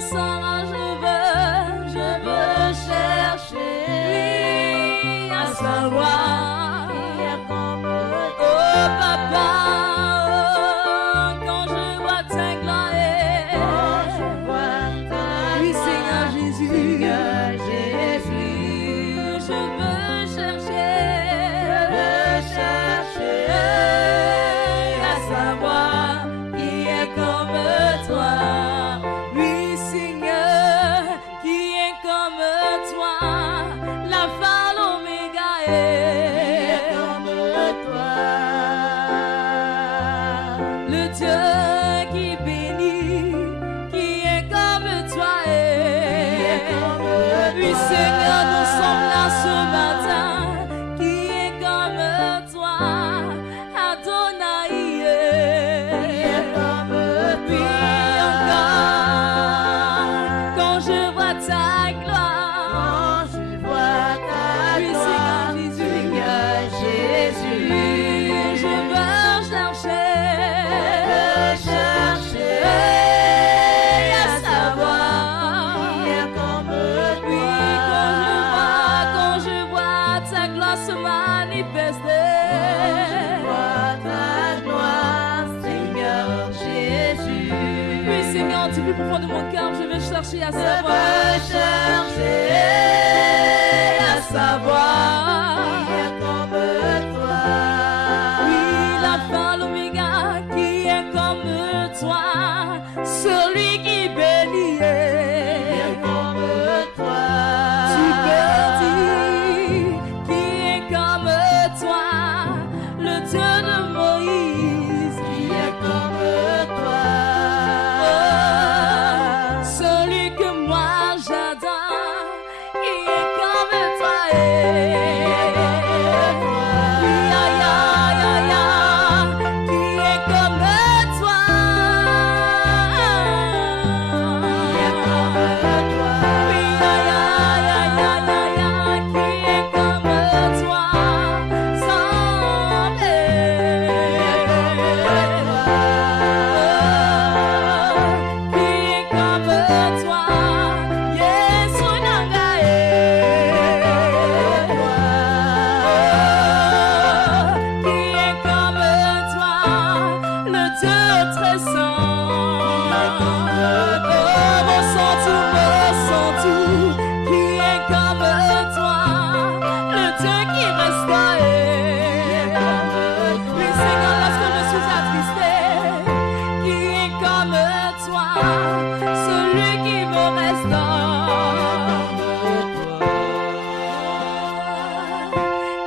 Sarah, je veux chercher, oui, à savoir, oh papa, quand je vois ta gloire, oui Seigneur Jésus, je veux chercher, à savoir qui est comme toi. Oui Seigneur, qui est comme toi, l'alpha l'oméga est comme toi, le Dieu qui bénit, qui est comme toi est. Oui Seigneur, nous sommes là ce matin, qui est comme toi, Adonai est comme toi. Quand je vois ta gloire, oui Seigneur Jésus, je veux chercher, à savoir, oui, quand je vois ta gloire se manifester, oui Seigneur, du plus profond de mon cœur, je veux chercher à savoir, oui, l'alpha l'oméga, qui est comme toi, celui qui bénit est comme toi, tu peux dire, qui est comme toi, le Dieu de Moïse, qui est comme toi, celui que moi j'adore, qui est comme toi, oui, aïe, aïe, aïe, aïe, qui est comme toi, oui, aïe, aïe, aïe, aïe, aïe, qui est comme toi, sans qui est comme toi, Yesu Nangae, qui est comme toi, le Dieu très saint, mon tout, qui est comme toi, le Dieu qui restaure. Oui Seigneur, lorsque je suis attristé, qui est comme toi, celui qui me restaure,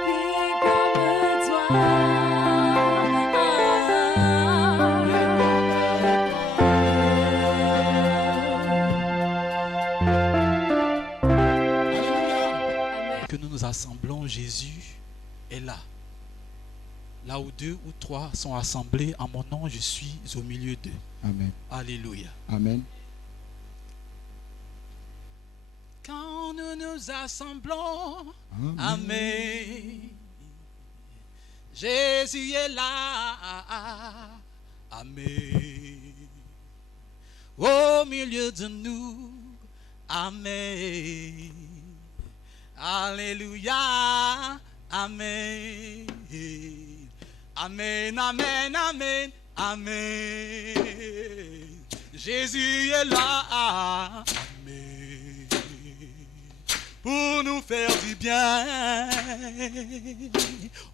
qui est comme toi. Que nous nous assemblons, Jésus est là. Là où 2 ou 3 sont assemblés en mon nom, je suis au milieu d'eux. Amen. Alléluia. Amen. Quand nous nous assemblons, Amen. Amen. Jésus est là. Amen. Au milieu de nous. Amen. Alléluia. Amen. Amen, amen, amen, amen. Jésus est là. Amen. Pour nous faire du bien.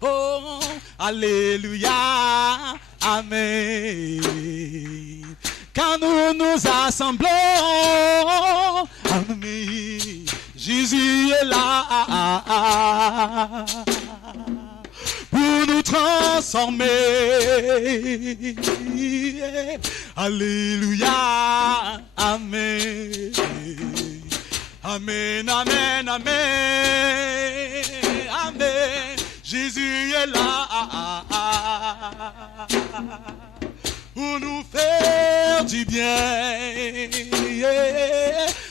Oh, alléluia. Amen. Quand nous nous assemblons, amen, Jésus est là pour nous transformer. Alléluia, amen. Amen, amen, amen, amen. Jésus est là pour nous faire du bien.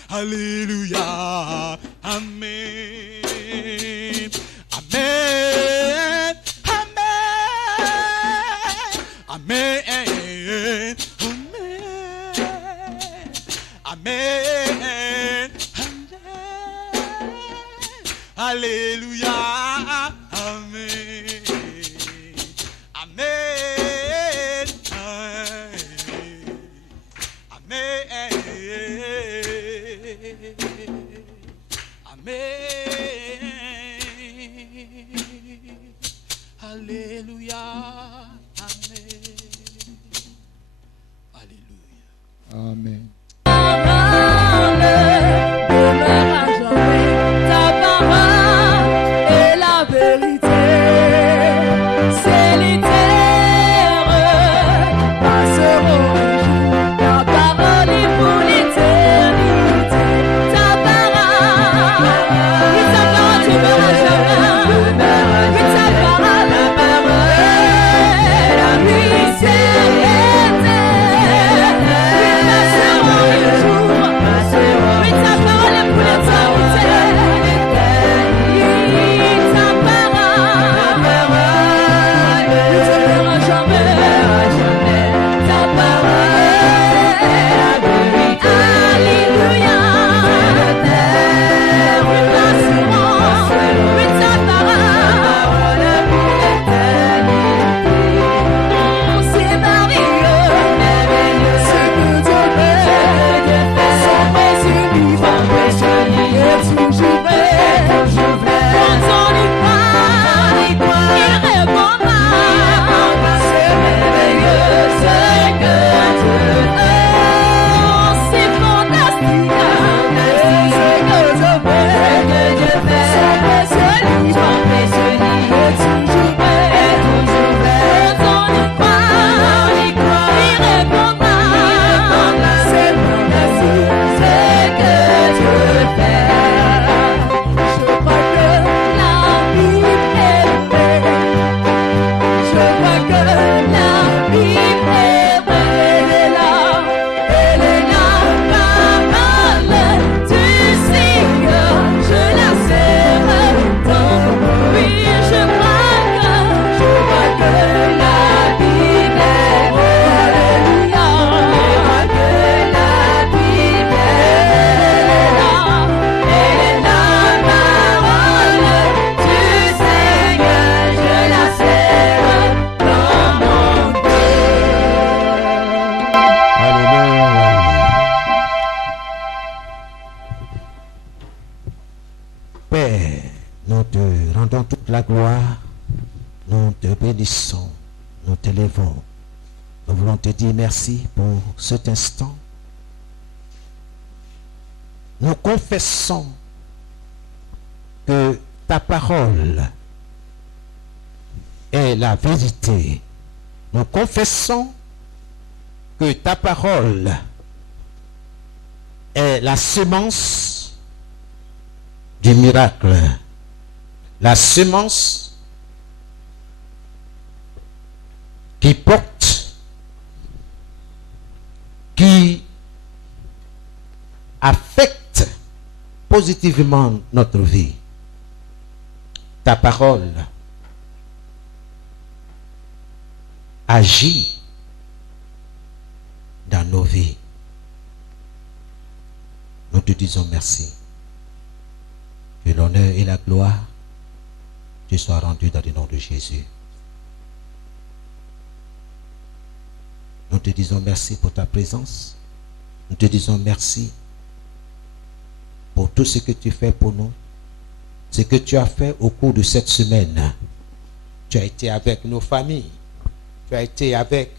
Alléluia, amen. Amen, amen, amen, Amen. Alléluia. Amen. Amen. Amen. Amen. Alléluia. Amen. Alléluia. Amen. Père, nous te rendons toute la gloire, nous te bénissons, nous t'élèvons. Nous voulons te dire merci pour cet instant. Nous confessons que ta parole est la vérité. Nous confessons que ta parole est la semence du miracle, la semence qui porte, qui affecte positivement notre vie. Ta parole agit dans nos vies. Nous te disons merci. Que l'honneur et la gloire te soient rendus dans le nom de Jésus. Nous te disons merci pour ta présence. Nous te disons merci pour tout ce que tu fais pour nous. Ce que tu as fait au cours de cette semaine. Tu as été avec nos familles. Tu as été avec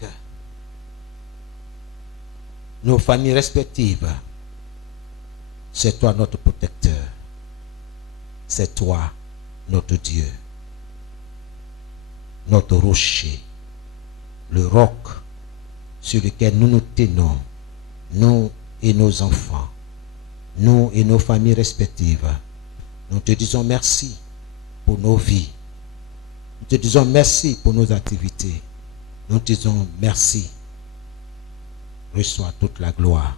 nos familles respectives. C'est toi notre protecteur. C'est toi notre Dieu. Notre rocher. Le roc sur lequel nous nous tenons. Nous et nos enfants. Nous et nos familles respectives. Nous te disons merci pour nos vies. Nous te disons merci pour nos activités. Nous te disons merci. Reçois toute la gloire.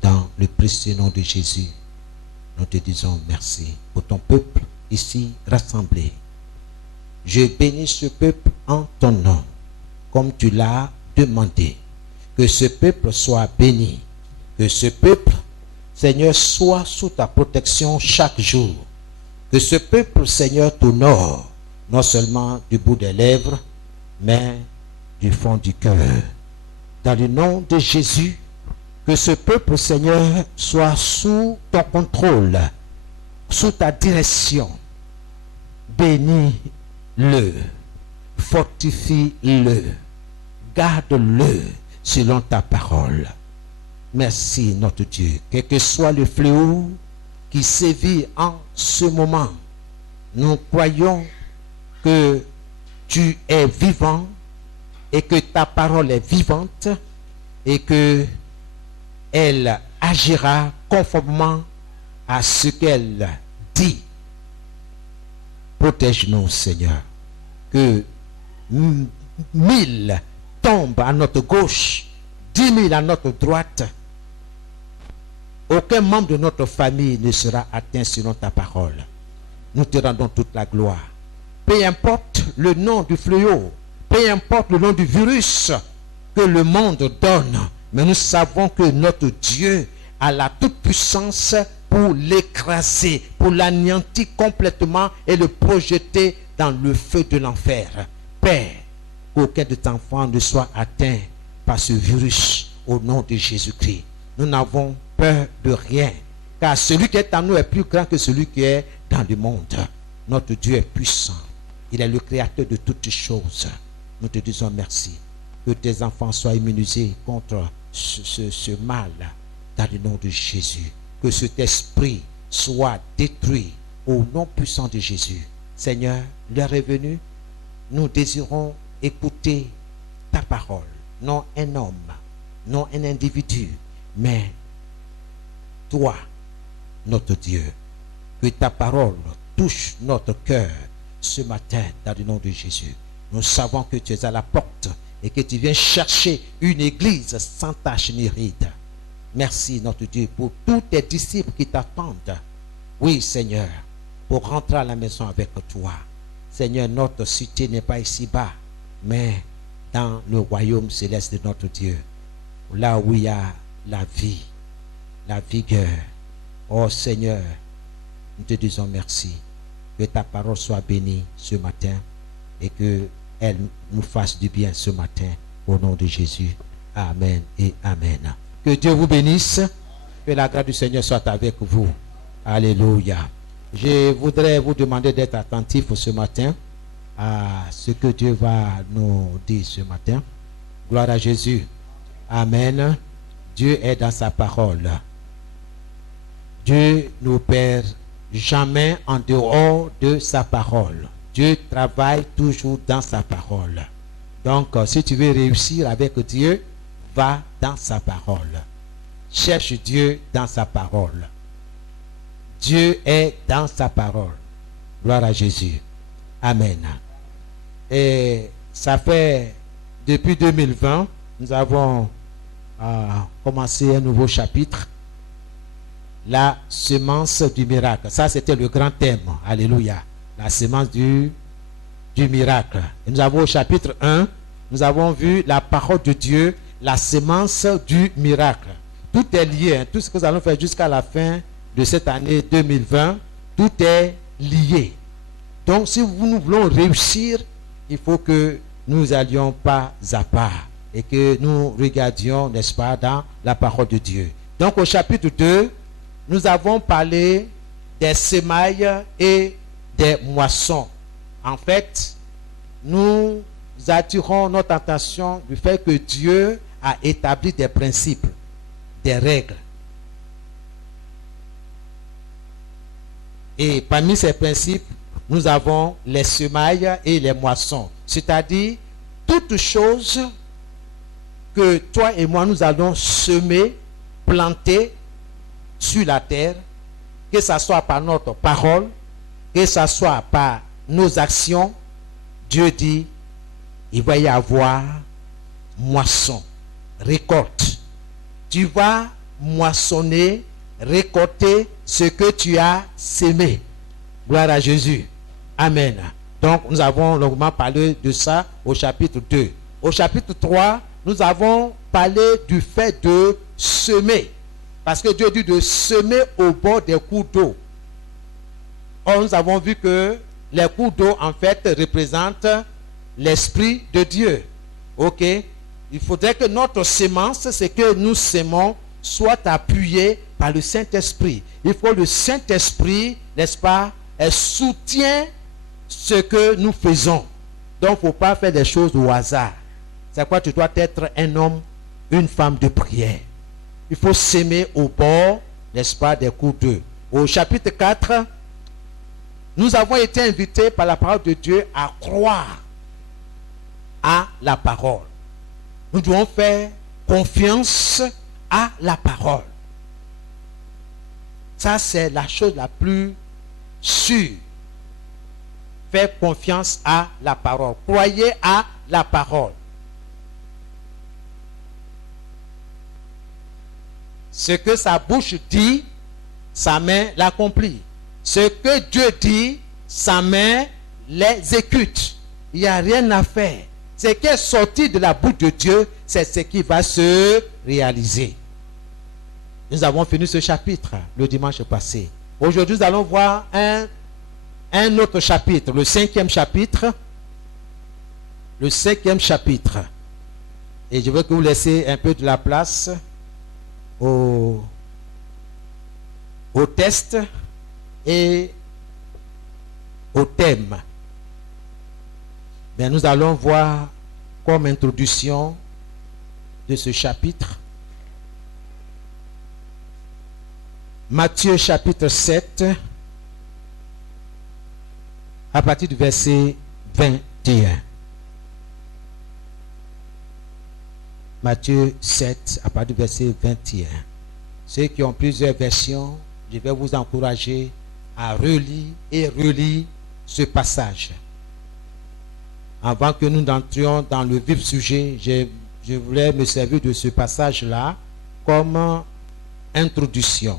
Dans le précieux nom de Jésus, nous te disons merci pour ton peuple ici rassemblé. Je bénis ce peuple en ton nom, comme tu l'as demandé. Que ce peuple soit béni. Que Que ce peuple, Seigneur, soit sous ta protection chaque jour. Que ce peuple, Seigneur, t'honore, non seulement du bout des lèvres, mais du fond du cœur. Dans le nom de Jésus, que ce peuple, Seigneur, soit sous ton contrôle, sous ta direction. Bénis-le, fortifie-le, garde-le selon ta parole. Merci notre Dieu. Quel que soit le fléau qui sévit en ce moment, nous croyons que tu es vivant et que ta parole est vivante et que elle agira conformément à ce qu'elle dit. Protège-nous, Seigneur. Que 1000 tombent à notre gauche, 10 000 à notre droite. Aucun membre de notre famille ne sera atteint selon ta parole. Nous te rendons toute la gloire. Peu importe le nom du fléau, peu importe le nom du virus que le monde donne, mais nous savons que notre Dieu a la toute-puissance pour l'écraser, pour l'anéantir complètement et le projeter dans le feu de l'enfer. Père, qu'aucun de tes enfants ne soit atteint par ce virus au nom de Jésus-Christ. Nous n'avons peur de rien, car celui qui est en nous est plus grand que celui qui est dans le monde. Notre Dieu est puissant. Il est le créateur de toutes choses. Nous te disons merci. Que tes enfants soient immunisés contre ce mal dans le nom de Jésus. Que cet esprit soit détruit au nom puissant de Jésus. Seigneur, l'heure est venue. Nous désirons écouter ta parole. Non un homme, non un individu, mais toi, notre Dieu. Que ta parole touche notre cœur ce matin dans le nom de Jésus. Nous savons que tu es à la porte et que tu viens chercher une église sans tache ni ride. Merci notre Dieu pour tous tes disciples qui t'attendent. Oui Seigneur, pour rentrer à la maison avec toi. Seigneur, notre cité n'est pas ici-bas, mais dans le royaume céleste de notre Dieu. Là où il y a la vie, la vigueur. Oh Seigneur, nous te disons merci. Que ta parole soit bénie ce matin et qu'elle nous fasse du bien ce matin au nom de Jésus. Amen et Amen. Que Dieu vous bénisse. Que la grâce du Seigneur soit avec vous. Alléluia. Je voudrais vous demander d'être attentifs ce matin à ce que Dieu va nous dire ce matin. Gloire à Jésus. Amen. Dieu est dans sa parole. Dieu nous perd jamais en dehors de sa parole. Dieu travaille toujours dans sa parole. Donc, si tu veux réussir avec Dieu, va dans sa parole. Cherche Dieu dans sa parole. Dieu est dans sa parole. Gloire à Jésus. Amen. Et ça fait, depuis 2020, nous avons commencé un nouveau chapitre. La semence du miracle. Ça, c'était le grand thème. Alléluia. La semence du miracle. Et nous avons au chapitre 1, nous avons vu la parole de Dieu, la semence du miracle. Tout est lié. Tout ce que nous allons faire jusqu'à la fin de cette année 2020, tout est lié. Donc, si nous voulons réussir, il faut que nous allions pas à pas et que nous regardions, n'est-ce pas, dans la parole de Dieu. Donc, au chapitre 2, nous avons parlé des semailles et des moissons. En fait, nous attirons notre attention du fait que Dieu a établi des principes, des règles. Et parmi ces principes, nous avons les semailles et les moissons. C'est-à-dire, toutes choses que toi et moi, nous allons semer, planter, sur la terre, que ce soit par notre parole, que ce soit par nos actions, Dieu dit, il va y avoir moisson, récolte. Tu vas moissonner, récolter ce que tu as sémé. Gloire à Jésus. Amen. Donc, nous avons longuement parlé de ça au chapitre 2. Au chapitre 3, nous avons parlé du fait de semer. Parce que Dieu dit de semer au bord des cours d'eau. Or, nous avons vu que les cours d'eau, en fait, représentent l'Esprit de Dieu. Ok? Il faudrait que notre semence, ce que nous semons, soit appuyé par le Saint-Esprit. Il faut le Saint-Esprit, n'est-ce pas, soutient ce que nous faisons. Donc, il ne faut pas faire des choses au hasard. C'est quoi? Tu dois être un homme, une femme de prière. Il faut s'aimer au bord, n'est-ce pas, des cours d'eau. Au chapitre 4, nous avons été invités par la parole de Dieu à croire à la parole. Nous devons faire confiance à la parole. Ça, c'est la chose la plus sûre. Faire confiance à la parole. Croyez à la parole. Ce que sa bouche dit, sa main l'accomplit. Ce que Dieu dit, sa main l'exécute. Il n'y a rien à faire. Ce qui est sorti de la bouche de Dieu, c'est ce qui va se réaliser. Nous avons fini ce chapitre le dimanche passé. Aujourd'hui, nous allons voir un autre chapitre, le 5e chapitre. Le 5e chapitre. Et je veux que vous laissiez un peu de la place au test et au thème. Mais nous allons voir comme introduction de ce chapitre Matthieu chapitre 7 à partir du verset 21. Matthieu 7 à partir du verset 21. Ceux qui ont plusieurs versions, je vais vous encourager à relire et relire ce passage. Avant que nous entrions dans le vif sujet, je voulais me servir de ce passage-là comme introduction.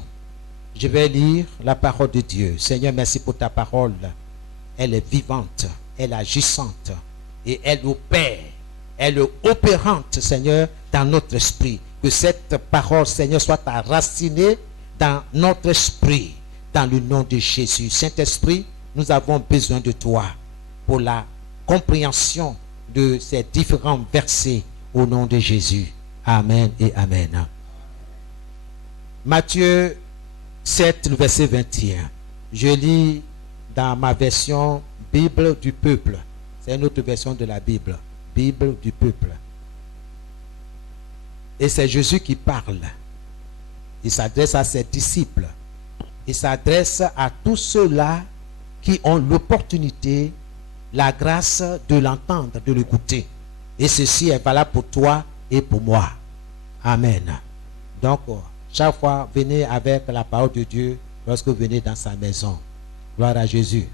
Je vais lire la parole de Dieu. Seigneur, merci pour ta parole. Elle est vivante, elle est agissante et elle opère. Elle est opérante, Seigneur, dans notre esprit. Que cette parole, Seigneur, soit enracinée dans notre esprit, dans le nom de Jésus. Saint-Esprit, nous avons besoin de toi pour la compréhension de ces différents versets au nom de Jésus. Amen et amen. Matthieu 7, le verset 21. Je lis dans ma version Bible du peuple. C'est une autre version de la Bible. Bible du peuple. Et c'est Jésus qui parle. Il s'adresse à ses disciples. Il s'adresse à tous ceux-là qui ont l'opportunité, la grâce de l'entendre, de l'écouter. Et ceci est valable pour toi et pour moi. Amen. Donc, chaque fois, venez avec la parole de Dieu lorsque vous venez dans sa maison. Gloire à Jésus.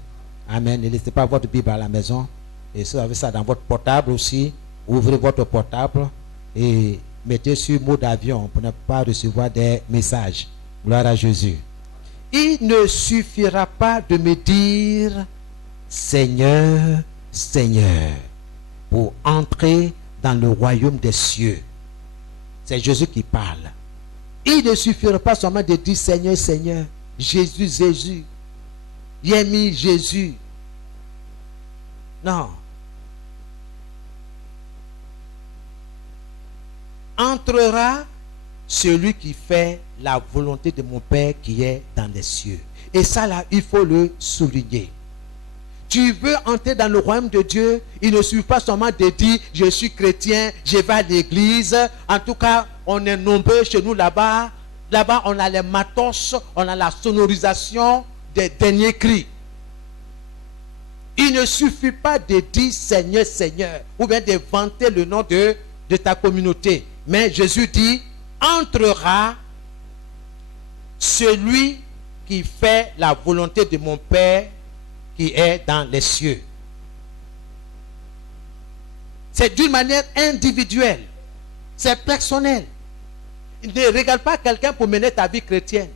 Amen. Ne laissez pas votre Bible à la maison. Et si vous avez ça dans votre portable aussi, ouvrez votre portable et mettez sur mode avion pour ne pas recevoir des messages. Gloire à Jésus. Il ne suffira pas de me dire Seigneur, Seigneur, pour entrer dans le royaume des cieux. C'est Jésus qui parle. Il ne suffira pas seulement de dire Seigneur, Seigneur, Jésus, Jésus, Yémi, Jésus. Non. Entrera celui qui fait la volonté de mon Père qui est dans les cieux. Et ça là, il faut le souligner. Tu veux entrer dans le royaume de Dieu, il ne suffit pas seulement de dire je suis chrétien, je vais à l'église. En tout cas, on est nombreux chez nous là-bas. Là-bas, on a les matos, on a la sonorisation des derniers cris. Il ne suffit pas de dire Seigneur, Seigneur, ou bien de vanter le nom de ta communauté. Mais Jésus dit, entrera celui qui fait la volonté de mon Père qui est dans les cieux. C'est d'une manière individuelle. C'est personnel. Ne regarde pas quelqu'un pour mener ta vie chrétienne.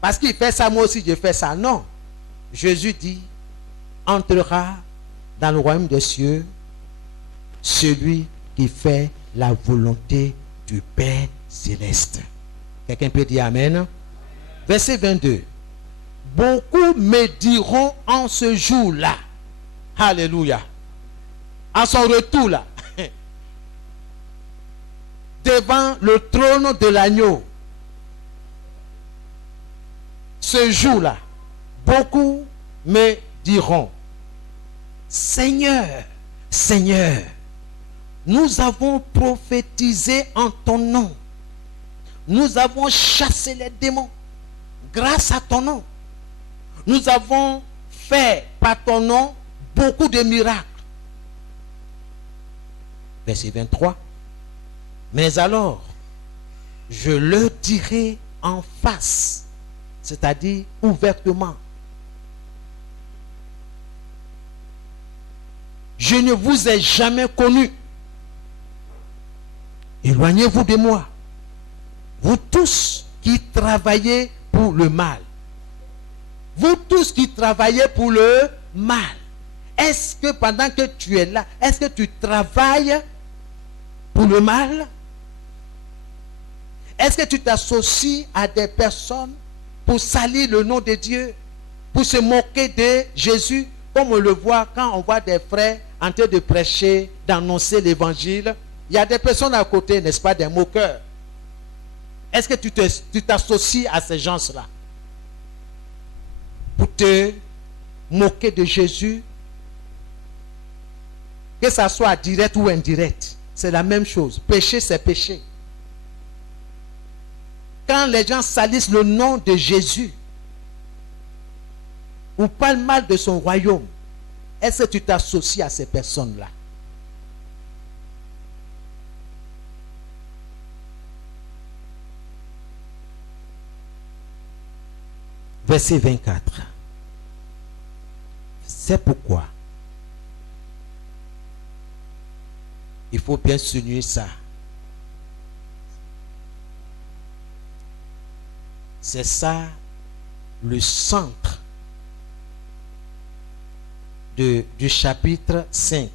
Parce qu'il fait ça, moi aussi je fais ça. Non. Jésus dit, entrera dans le royaume des cieux celui qui fait la volonté du Père céleste. Quelqu'un peut dire Amen. Verset 22. Beaucoup me diront en ce jour-là. Alléluia. En son retour là. Devant le trône de l'agneau. Ce jour-là. Beaucoup me diront. Seigneur, Seigneur, nous avons prophétisé en ton nom. Nous avons chassé les démons grâce à ton nom. Nous avons fait par ton nom beaucoup de miracles. Verset 23. Mais alors, je leur dirai en face, c'est-à-dire ouvertement, je ne vous ai jamais connu. Éloignez-vous de moi. Vous tous qui travaillez pour le mal. Vous tous qui travaillez pour le mal. Est-ce que pendant que tu es là, est-ce que tu travailles pour le mal? Est-ce que tu t'associes à des personnes pour salir le nom de Dieu, pour se moquer de Jésus, comme on le voit quand on voit des frères en train de prêcher, d'annoncer l'évangile? Il y a des personnes à côté, n'est-ce pas, des moqueurs. Est-ce que tu t'associes à ces gens-là pour te moquer de Jésus? Que ça soit direct ou indirect, c'est la même chose. Péché, c'est péché. Quand les gens salissent le nom de Jésus ou parlent mal de son royaume, est-ce que tu t'associes à ces personnes-là? Verset 24. C'est pourquoi il faut bien souligner ça. C'est ça le centre du chapitre 5.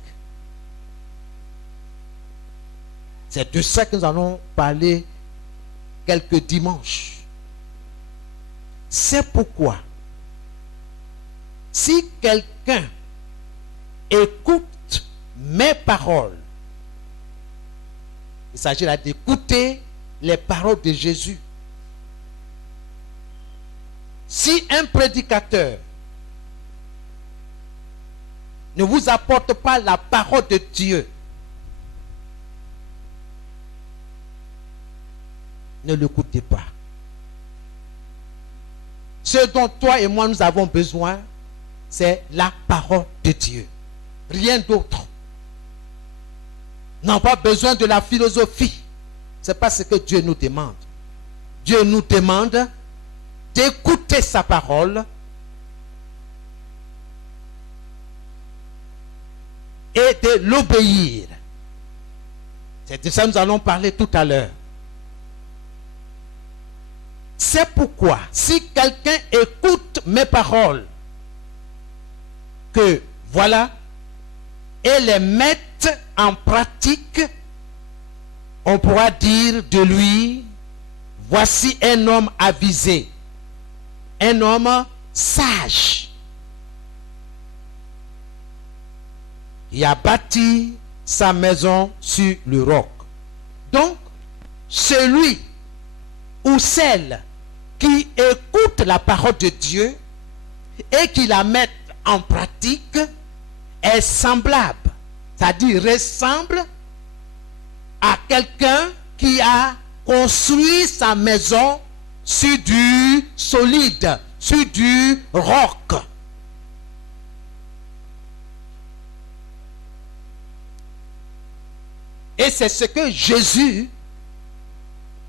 C'est de ça que nous allons parler quelques dimanches. C'est pourquoi, si quelqu'un écoute mes paroles, il s'agit là d'écouter les paroles de Jésus. Si un prédicateur ne vous apporte pas la parole de Dieu, ne l'écoutez pas. Ce dont toi et moi nous avons besoin, c'est la parole de Dieu. Rien d'autre. Nous n'avons pas besoin de la philosophie. Ce n'est pas ce que Dieu nous demande. Dieu nous demande d'écouter sa parole et de l'obéir. C'est de ça que nous allons parler tout à l'heure. C'est pourquoi, si quelqu'un écoute mes paroles, que voilà, et les mette en pratique, on pourra dire de lui, voici un homme avisé, un homme sage, qui a bâti sa maison sur le roc. Donc, celui ou celle qui écoute la parole de Dieu et qui la met en pratique est semblable, c'est-à-dire ressemble à quelqu'un qui a construit sa maison sur du solide, sur du roc. Et c'est ce que Jésus,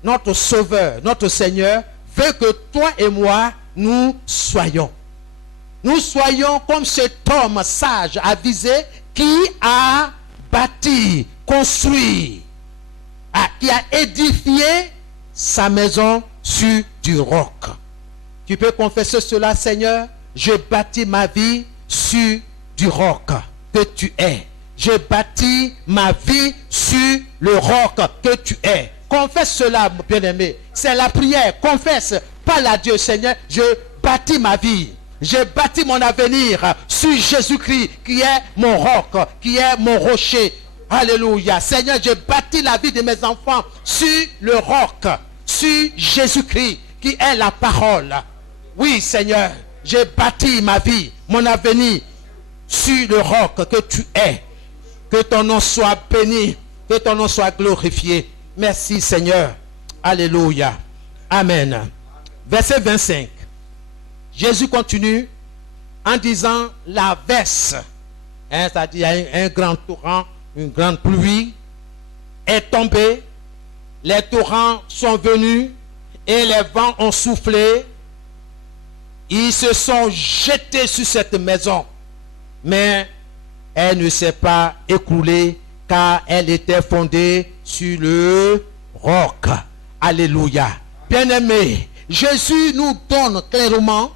notre Sauveur, notre Seigneur, veut que toi et moi, nous soyons. Nous soyons comme cet homme sage, avisé, qui a bâti, construit, qui a édifié sa maison sur du roc. Tu peux confesser cela, Seigneur? Je bâtis ma vie sur du roc que tu es. Je bâtis ma vie sur le roc que tu es. Confesse cela, bien-aimé. C'est la prière. Confesse. Parle à Dieu, Seigneur. Je bâtis ma vie. J'ai bâti mon avenir sur Jésus-Christ, qui est mon roc, qui est mon rocher. Alléluia. Seigneur, j'ai bâti la vie de mes enfants sur le roc, sur Jésus-Christ, qui est la parole. Oui, Seigneur, j'ai bâti ma vie, mon avenir sur le roc que tu es. Que ton nom soit béni, que ton nom soit glorifié. Merci, Seigneur. Alléluia. Amen. Verset 25. Jésus continue en disant la verse. C'est-à-dire un grand torrent, une grande pluie est tombée. Les torrents sont venus et les vents ont soufflé. Ils se sont jetés sur cette maison. Mais elle ne s'est pas écroulée car elle était fondée sur le roc. Alléluia. Bien-aimés, Jésus nous donne clairement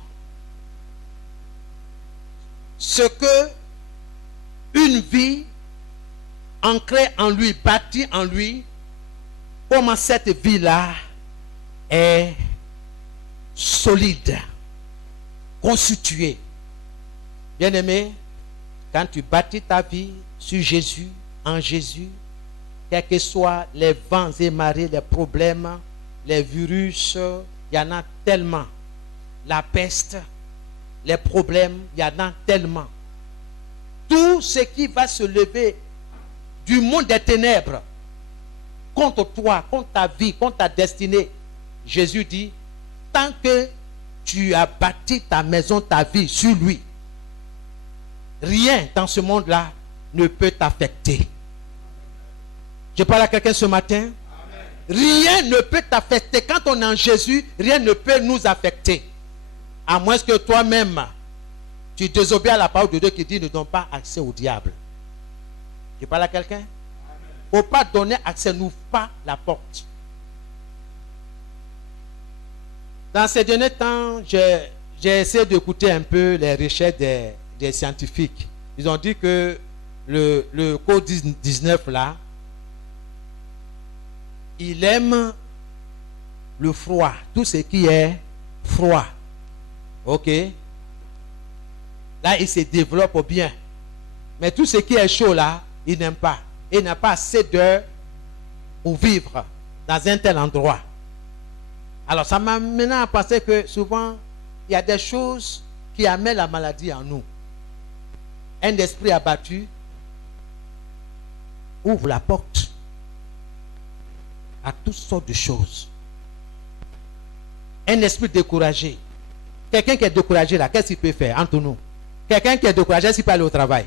ce que une vie ancrée en lui, bâtie en lui, comment cette vie-là est solide, constituée. Bien-aimé, quand tu bâtis ta vie sur Jésus, en Jésus, quels que soient les vents et marées, les problèmes, les virus, il y en a tellement. La peste, les problèmes, il y en a tellement. Tout ce qui va se lever du monde des ténèbres contre toi, contre ta vie, contre ta destinée, Jésus dit, tant que tu as bâti ta maison, ta vie sur lui, rien dans ce monde-là ne peut t'affecter. Je parle à quelqu'un ce matin. Rien ne peut t'affecter. Quand on est en Jésus, rien ne peut nous affecter. À moins que toi-même, tu désobéis à la parole de Dieu qui dit ne donne pas accès au diable. Je parle à quelqu'un. Il ne faut pas donner accès, n'ouvre pas la porte. Dans ces derniers temps, j'ai essayé d'écouter un peu les recherches des scientifiques. Ils ont dit que le Covid-19 là, il aime le froid, tout ce qui est froid. Ok? Là, il se développe bien. Mais tout ce qui est chaud là, il n'aime pas. Il n'a pas assez d'heures pour vivre dans un tel endroit. Alors, ça m'a mené à penser que souvent, il y a des choses qui amènent la maladie en nous. Un esprit abattu ouvre la porte à toutes sortes de choses. Un esprit découragé. Quelqu'un qui est découragé là, qu'est-ce qu'il peut faire entre nous? Quelqu'un qui est découragé, s'il peut aller au travail.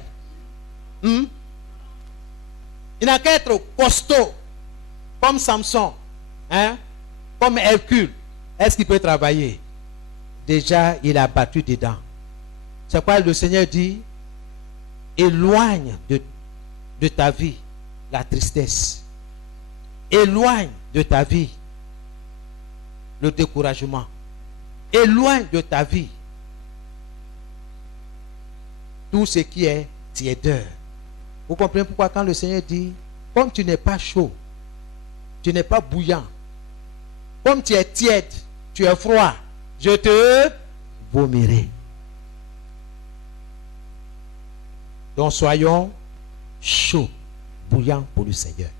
Il n'a qu'à être costaud, comme Samson, comme Hercule. Est-ce qu'il peut travailler? Déjà, il a battu dedans. C'est pourquoi le Seigneur dit, éloigne de ta vie la tristesse. Éloigne de ta vie le découragement. Éloigne de ta vie tout ce qui est tiédeur. Vous comprenez pourquoi quand le Seigneur dit, comme tu n'es pas chaud, tu n'es pas bouillant, comme tu es tiède, tu es froid, je te vomirai. Donc soyons chauds, bouillants pour le Seigneur.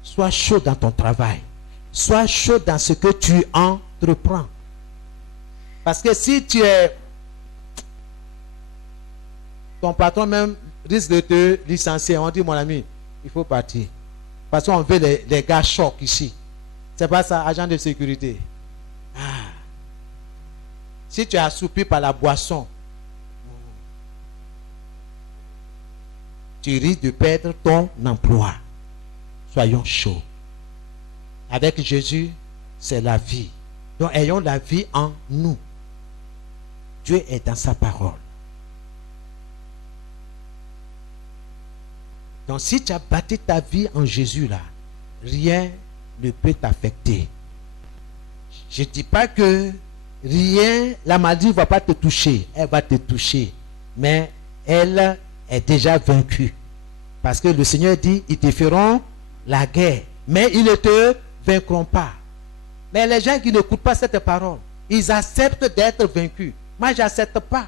Sois chaud dans ton travail. Sois chaud dans ce que tu entreprends. Parce que si tu es... Ton patron même risque de te licencier. On dit, mon ami, il faut partir. Parce qu'on veut les gars chocs ici. C'est pas ça, agent de sécurité. Si tu es assoupi par la boisson, tu risques de perdre ton emploi. Soyons chauds. Avec Jésus, c'est la vie. Donc, ayons la vie en nous. Dieu est dans sa parole. Donc, si tu as bâti ta vie en Jésus, là, rien ne peut t'affecter. Je ne dis pas que rien, la maladie ne va pas te toucher. Elle va te toucher. Mais elle est déjà vaincue. Parce que le Seigneur dit, ils te feront la guerre. Mais ils ne te vaincront pas. Mais les gens qui n'écoutent pas cette parole, ils acceptent d'être vaincus. Moi, je n'accepte pas.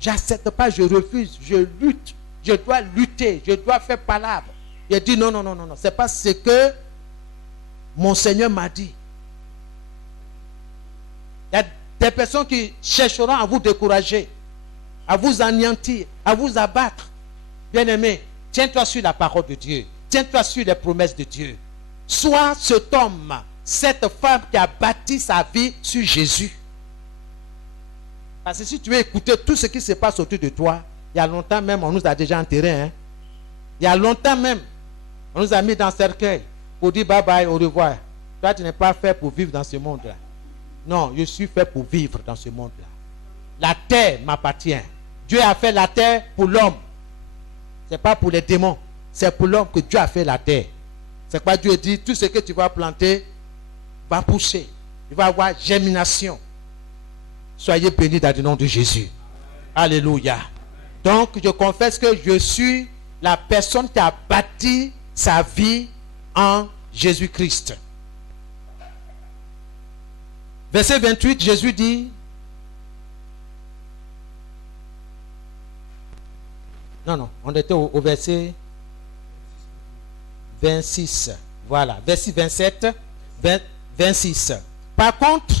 J'accepte pas, je refuse, je lutte. Je dois lutter, je dois faire palabre. Il dit non, non, non, non, non. C'est pas ce que mon Seigneur m'a dit. Il y a des personnes qui chercheront à vous décourager, à vous anéantir, à vous abattre. Bien-aimé, tiens-toi sur la parole de Dieu. Tiens-toi sur les promesses de Dieu. Sois cet homme, cette femme qui a bâti sa vie sur Jésus. Parce que si tu veux écouter tout ce qui se passe autour de toi, il y a longtemps même, on nous a déjà enterrés. Hein? Il y a longtemps même, on nous a mis dans le cercueil pour dire bye bye, au revoir. Toi, tu n'es pas fait pour vivre dans ce monde-là. Non, je suis fait pour vivre dans ce monde-là. La terre m'appartient. Dieu a fait la terre pour l'homme. Ce n'est pas pour les démons. C'est pour l'homme que Dieu a fait la terre. C'est quoi Dieu dit, tout ce que tu vas planter va pousser. Il va avoir germination. Soyez bénis dans le nom de Jésus. Alléluia. Donc, je confesse que je suis la personne qui a bâti sa vie en Jésus-Christ. Verset 28, Jésus dit, non, on était au verset 26. Voilà, verset 27, 26. Par contre,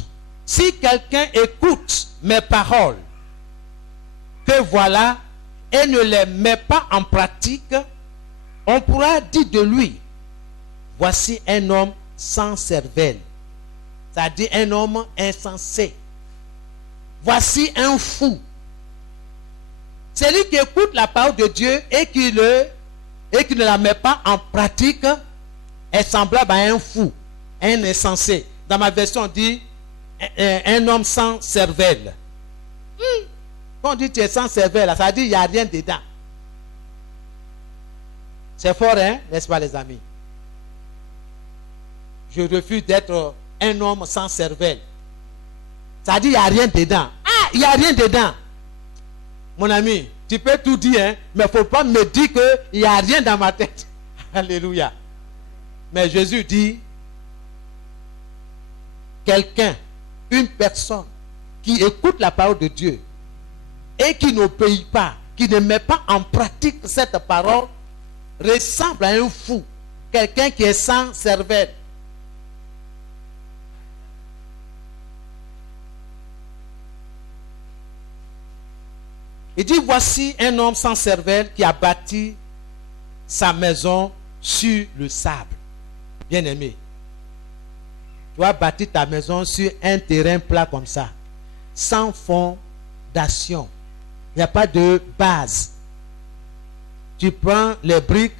si quelqu'un écoute mes paroles, que voilà, et ne les met pas en pratique, on pourra dire de lui, voici un homme sans cervelle. C'est-à-dire un homme insensé. Voici un fou. Celui qui écoute la parole de Dieu et qui ne la met pas en pratique est semblable à un fou, un insensé. Dans ma version, on dit un homme sans cervelle. Quand on dit tu es sans cervelle, ça veut dire qu'il n'y a rien dedans. C'est fort, hein, n'est-ce pas, les amis? Je refuse d'être un homme sans cervelle. Ça veut dire qu'il n'y a rien dedans. Ah, il n'y a rien dedans. Mon ami, tu peux tout dire, hein, mais il ne faut pas me dire qu'il n'y a rien dans ma tête. Alléluia. Mais Jésus dit, quelqu'un, une personne qui écoute la parole de Dieu et qui n'obéit pas, qui ne met pas en pratique cette parole, ressemble à un fou, quelqu'un qui est sans cervelle. Il dit, voici un homme sans cervelle qui a bâti sa maison sur le sable. Bien-aimé, tu as bâti ta maison sur un terrain plat comme ça, sans fondation. Il n'y a pas de base. Tu prends les briques,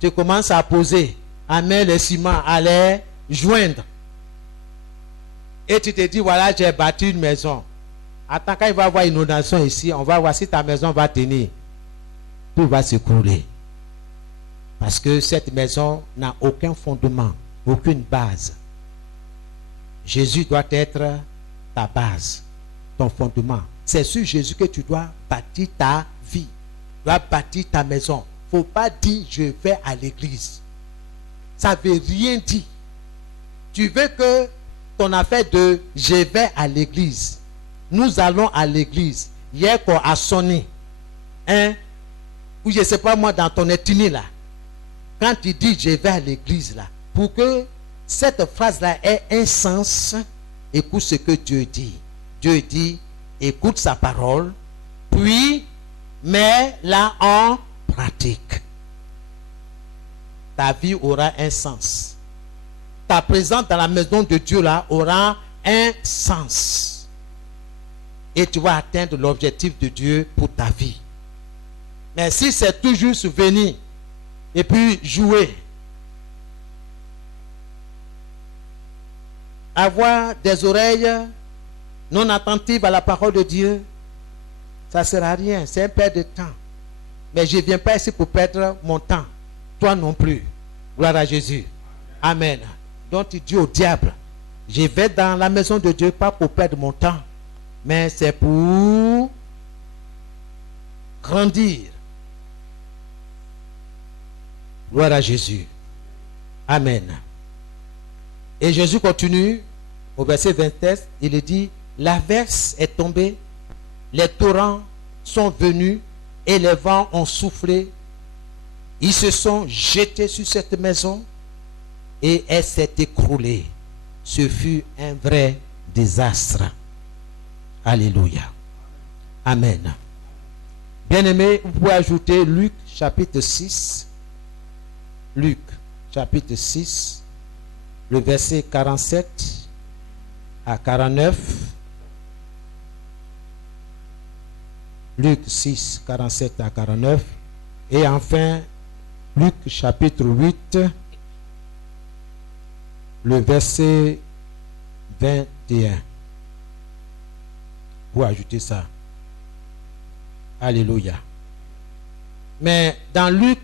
tu commences à poser, à mettre le ciment, à les joindre. Et tu te dis, voilà, j'ai bâti une maison. Attends, quand il va y avoir une inondation ici, on va voir si ta maison va tenir. Tout va s'écrouler. Parce que cette maison n'a aucun fondement, aucune base. Jésus doit être ta base, ton fondement. C'est sur Jésus que tu dois bâtir ta vie. Tu dois bâtir ta maison. Il ne faut pas dire je vais à l'église. Ça ne veut rien dire. Tu veux que ton affaire de je vais à l'église. Nous allons à l'église. Hier qu'on a sonné. Hein? Ou je ne sais pas moi dans ton ethnie là. Quand tu dis je vais à l'église là. Pour que cette phrase là ait un sens. Écoute ce que Dieu dit. Dieu dit écoute sa parole. Puis mets-la en pratique. Ta vie aura un sens. Ta présence dans la maison de Dieu là aura un sens. Et tu vas atteindre l'objectif de Dieu pour ta vie. Mais si c'est toujours souvenir et puis jouer, avoir des oreilles non attentives à la parole de Dieu, ça ne sert à rien. C'est un perte de temps. Mais je ne viens pas ici pour perdre mon temps. Toi non plus. Gloire à Jésus. Amen. Donc tu dis au diable, je vais dans la maison de Dieu pas pour perdre mon temps. Mais c'est pour grandir. Gloire à Jésus. Amen. Et Jésus continue au verset 27, il dit, l'averse est tombée, les torrents sont venus et les vents ont soufflé. Ils se sont jetés sur cette maison et elle s'est écroulée. Ce fut un vrai désastre. Alléluia. Amen. Bien-aimés, vous pouvez ajouter Luc chapitre 6. Luc chapitre 6, le verset 47 à 49. Luc 6, 47 à 49. Et enfin, Luc chapitre 8, le verset 21. Vous ajoutez ça. Alléluia. Mais dans Luc,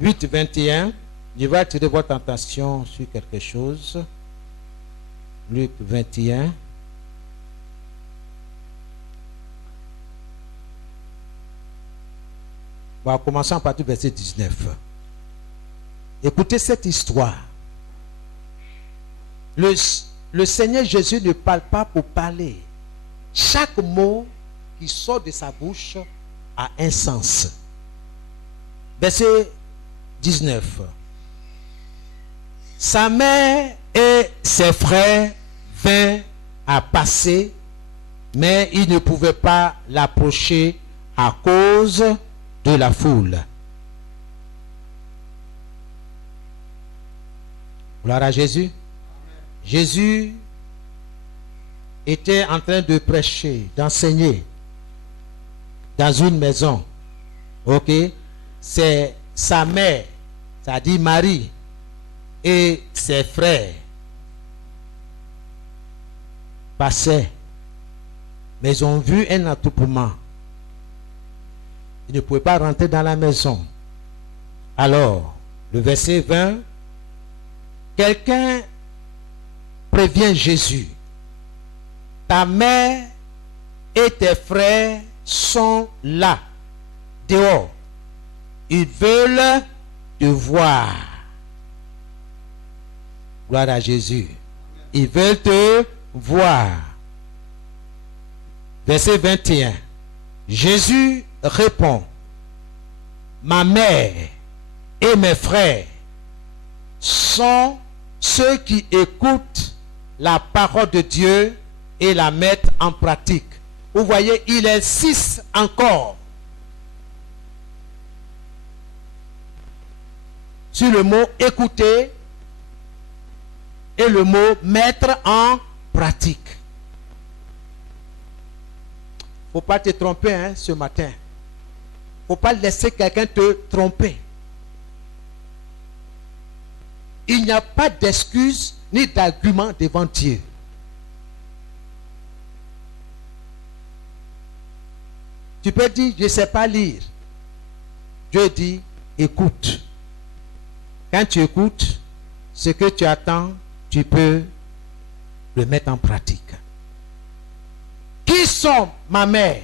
« 8, 21, je vais attirer votre attention sur quelque chose. Luc 21. Bon, commençons à partir du verset 19. Écoutez cette histoire. Le Seigneur Jésus ne parle pas pour parler. Chaque mot qui sort de sa bouche a un sens. Verset 19. Sa mère et ses frères vinrent à passer, mais ils ne pouvaient pas l'approcher à cause de la foule. Gloire à Jésus. Amen. Jésus était en train de prêcher, d'enseigner dans une maison. Ok? C'est sa mère, c'est-à-dire Marie, et ses frères passaient, mais ils ont vu un attroupement. Ils ne pouvaient pas rentrer dans la maison. Alors, le verset 20, quelqu'un prévient Jésus. Ta mère et tes frères sont là, dehors. Ils veulent te voir. Gloire à Jésus. Ils veulent te voir. Verset 21. Jésus répond, ma mère et mes frères sont ceux qui écoutent la parole de Dieu et la mettent en pratique. Vous voyez, il insiste encore sur le mot écouter et le mot mettre en pratique. Il ne faut pas te tromper ce matin. Il ne faut pas laisser quelqu'un te tromper. Il n'y a pas d'excuse ni d'argument devant Dieu. Tu peux dire, je ne sais pas lire. Dieu dit, écoute. Quand tu écoutes, ce que tu attends, tu peux le mettre en pratique. Qui sont ma mère?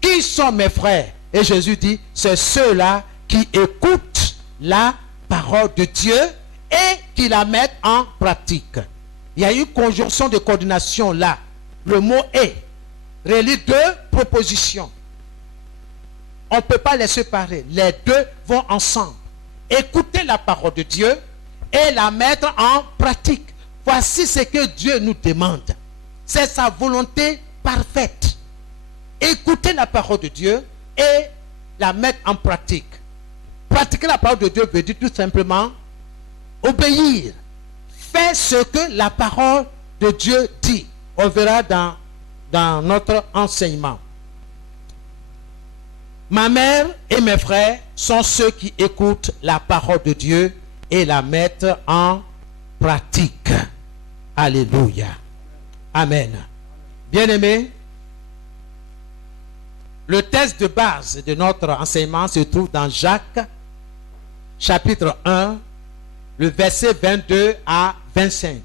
Qui sont mes frères? Et Jésus dit, c'est ceux-là qui écoutent la parole de Dieu et qui la mettent en pratique. Il y a une conjonction de coordination là. Le mot est relie deux propositions. On ne peut pas les séparer. Les deux vont ensemble. Écouter la parole de Dieu et la mettre en pratique. Voici ce que Dieu nous demande. C'est sa volonté parfaite. Écouter la parole de Dieu et la mettre en pratique. Pratiquer la parole de Dieu veut dire tout simplement obéir. Faire ce que la parole de Dieu dit. On verra dans notre enseignement. Ma mère et mes frères sont ceux qui écoutent la parole de Dieu et la mettent en pratique. Alléluia. Amen. Bien-aimés, le texte de base de notre enseignement se trouve dans Jacques, chapitre 1, le verset 22 à 25.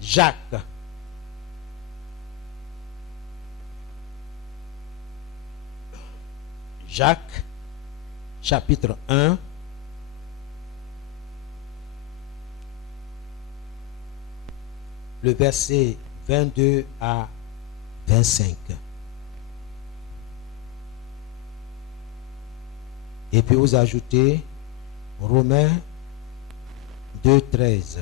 Jacques. Jacques, chapitre 1, le verset 22 à 25. Et puis vous ajoutez Romains 2, 13.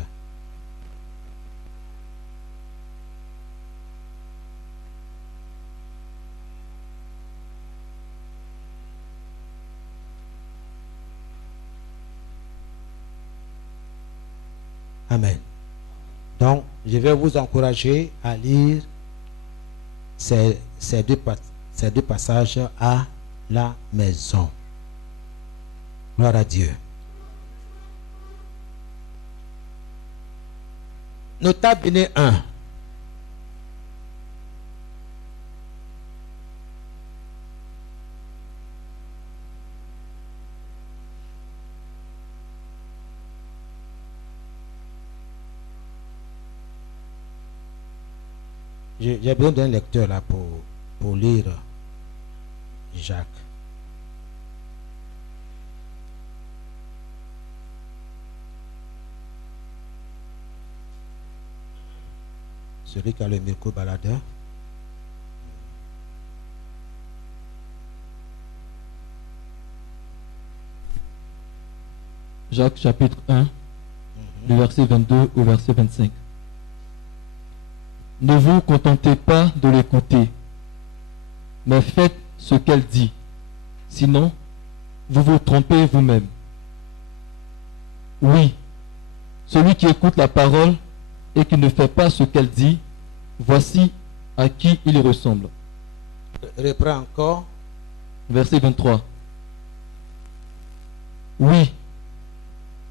Amen. Donc, je vais vous encourager à lire ces deux passages à la maison. Gloire à Dieu. Nota bene 1. J'ai besoin d'un lecteur là pour lire Jacques. Celui qui a le micro baladeur. Jacques chapitre 1, du verset 22 au verset 25. Ne vous contentez pas de l'écouter, mais faites ce qu'elle dit. Sinon, vous vous trompez vous-même. Oui, celui qui écoute la parole et qui ne fait pas ce qu'elle dit, voici à qui il ressemble. Reprends encore. Verset 23. Oui,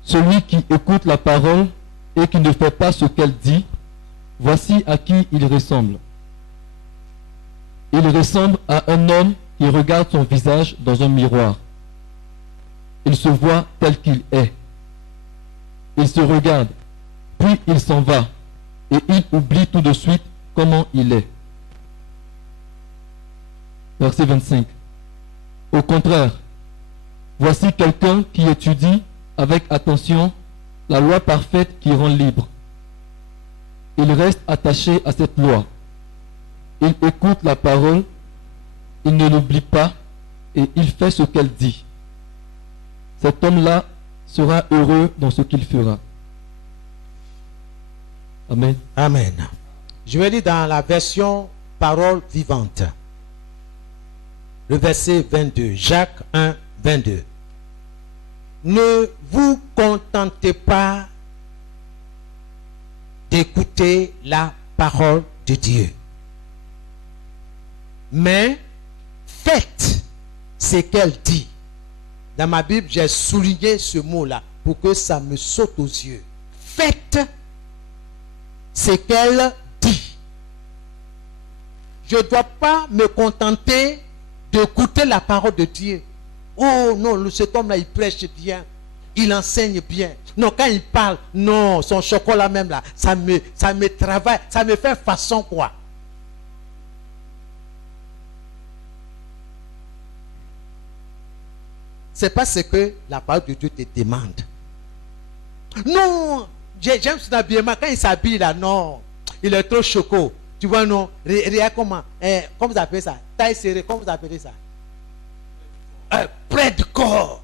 celui qui écoute la parole et qui ne fait pas ce qu'elle dit, voici à qui il ressemble. Il ressemble à un homme qui regarde son visage dans un miroir. Il se voit tel qu'il est. Il se regarde, puis il s'en va, et il oublie tout de suite comment il est. Verset 25. Au contraire, voici quelqu'un qui étudie avec attention la loi parfaite qui rend libre. Il reste attaché à cette loi. Il écoute la parole, il ne l'oublie pas et il fait ce qu'elle dit. Cet homme-là sera heureux dans ce qu'il fera. Amen. Amen. Je vais lire dans la version parole vivante. Le verset 22. Jacques 1, 22. Ne vous contentez pas d'écouter la parole de Dieu, mais faites ce qu'elle dit. Dans ma Bible, j'ai souligné ce mot-là pour que ça me saute aux yeux. Faites ce qu'elle dit. Je ne dois pas me contenter d'écouter la parole de Dieu. Oh non, cet homme-là, il prêche bien. Il enseigne bien. Non, quand il parle, non, son chocolat même là, ça me travaille, ça me fait façon quoi. C'est pas ce que la parole de Dieu te demande. Non, j'aime son habillement. Quand il s'habille là, non, il est trop choco. Tu vois, non, regarde comment, comment vous appelez ça? Taille serrée, comment vous appelez ça? Près du corps.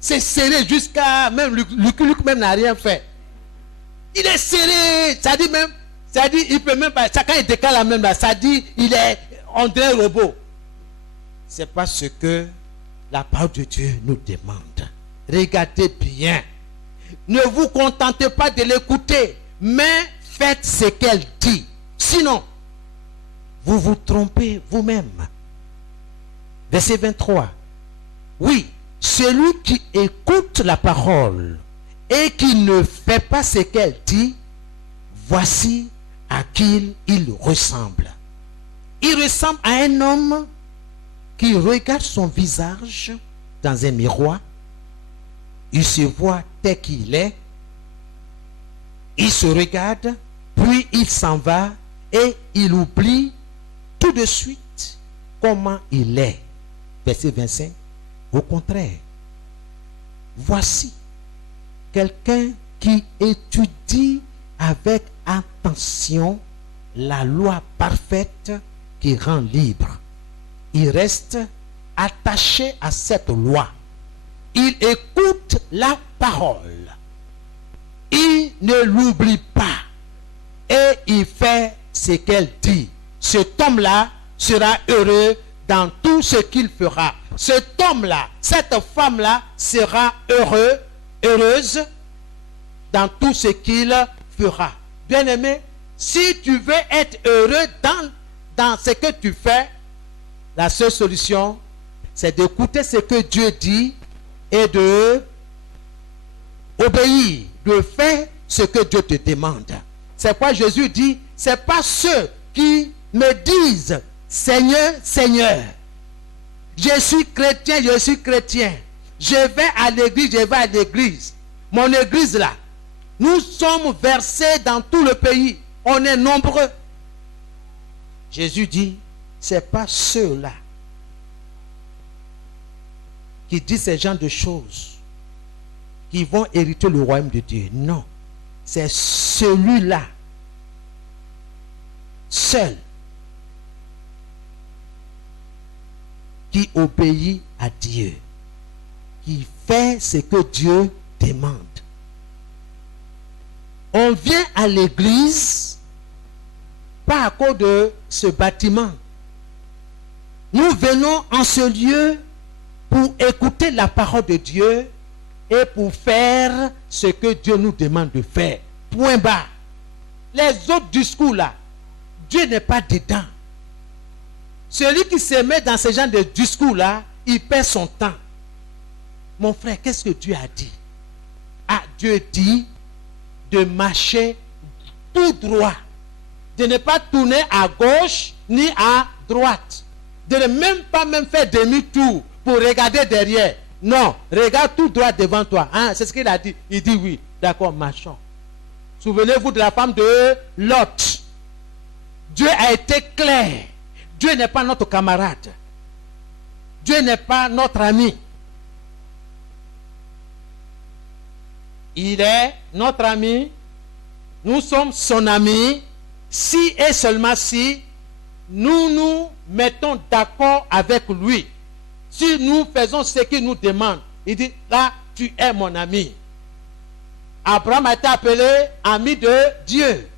C'est serré jusqu'à même Luc même n'a rien fait. Il est serré. Ça dit même, ça dit il peut même pas. Ça quand il décale la même là, ça dit il est on dirait un robot. C'est pas ce que la parole de Dieu nous demande. Regardez bien. Ne vous contentez pas de l'écouter, mais faites ce qu'elle dit. Sinon, vous vous trompez vous-même. Verset 23. Oui. Celui qui écoute la parole et qui ne fait pas ce qu'elle dit, voici à qui il ressemble. Il ressemble à un homme qui regarde son visage dans un miroir. Il se voit tel qu'il est. Il se regarde, puis il s'en va et il oublie tout de suite comment il est. Verset 25. Au contraire, voici quelqu'un qui étudie avec attention attention la loi parfaite qui rend libre. Il reste attaché à cette loi. Il écoute la parole. Il ne l'oublie pas. Et il fait ce qu'elle dit. Cet homme-là sera heureux dans tout ce qu'il fera. Cet homme-là, cette femme-là sera heureuse dans tout ce qu'il fera. Bien-aimé, si tu veux être heureux dans ce que tu fais, la seule solution, c'est d'écouter ce que Dieu dit et de obéir, de faire ce que Dieu te demande. C'est pourquoi Jésus dit, c'est pas ceux qui me disent Seigneur, Seigneur. Je suis chrétien, je suis chrétien. Je vais à l'église, je vais à l'église. Mon église là, nous sommes versés dans tout le pays. On est nombreux. Jésus dit, c'est pas ceux-là qui disent ce genre de choses qui vont hériter le royaume de Dieu. Non. C'est celui-là seul qui obéit à Dieu, qui fait ce que Dieu demande. On vient à l'église pas à cause de ce bâtiment. Nous venons en ce lieu pour écouter la parole de Dieu et pour faire ce que Dieu nous demande de faire. Point barre. Les autres discours là, Dieu n'est pas dedans. Celui qui se met dans ce genre de discours là, il perd son temps. Mon frère, qu'est-ce que Dieu a dit? Ah, Dieu dit de marcher tout droit, de ne pas tourner à gauche ni à droite, de ne même pas faire demi-tour pour regarder derrière. Non, regarde tout droit devant toi. Hein? C'est ce qu'il a dit. Il dit oui, d'accord, marchons. Souvenez-vous de la femme de Lot. Dieu a été clair. Dieu n'est pas notre camarade. Dieu n'est pas notre ami. Il est notre ami. Nous sommes son ami. Si et seulement si nous nous mettons d'accord avec lui. Si nous faisons ce qu'il nous demande. Il dit, là, tu es mon ami. Abraham a été appelé ami de Dieu.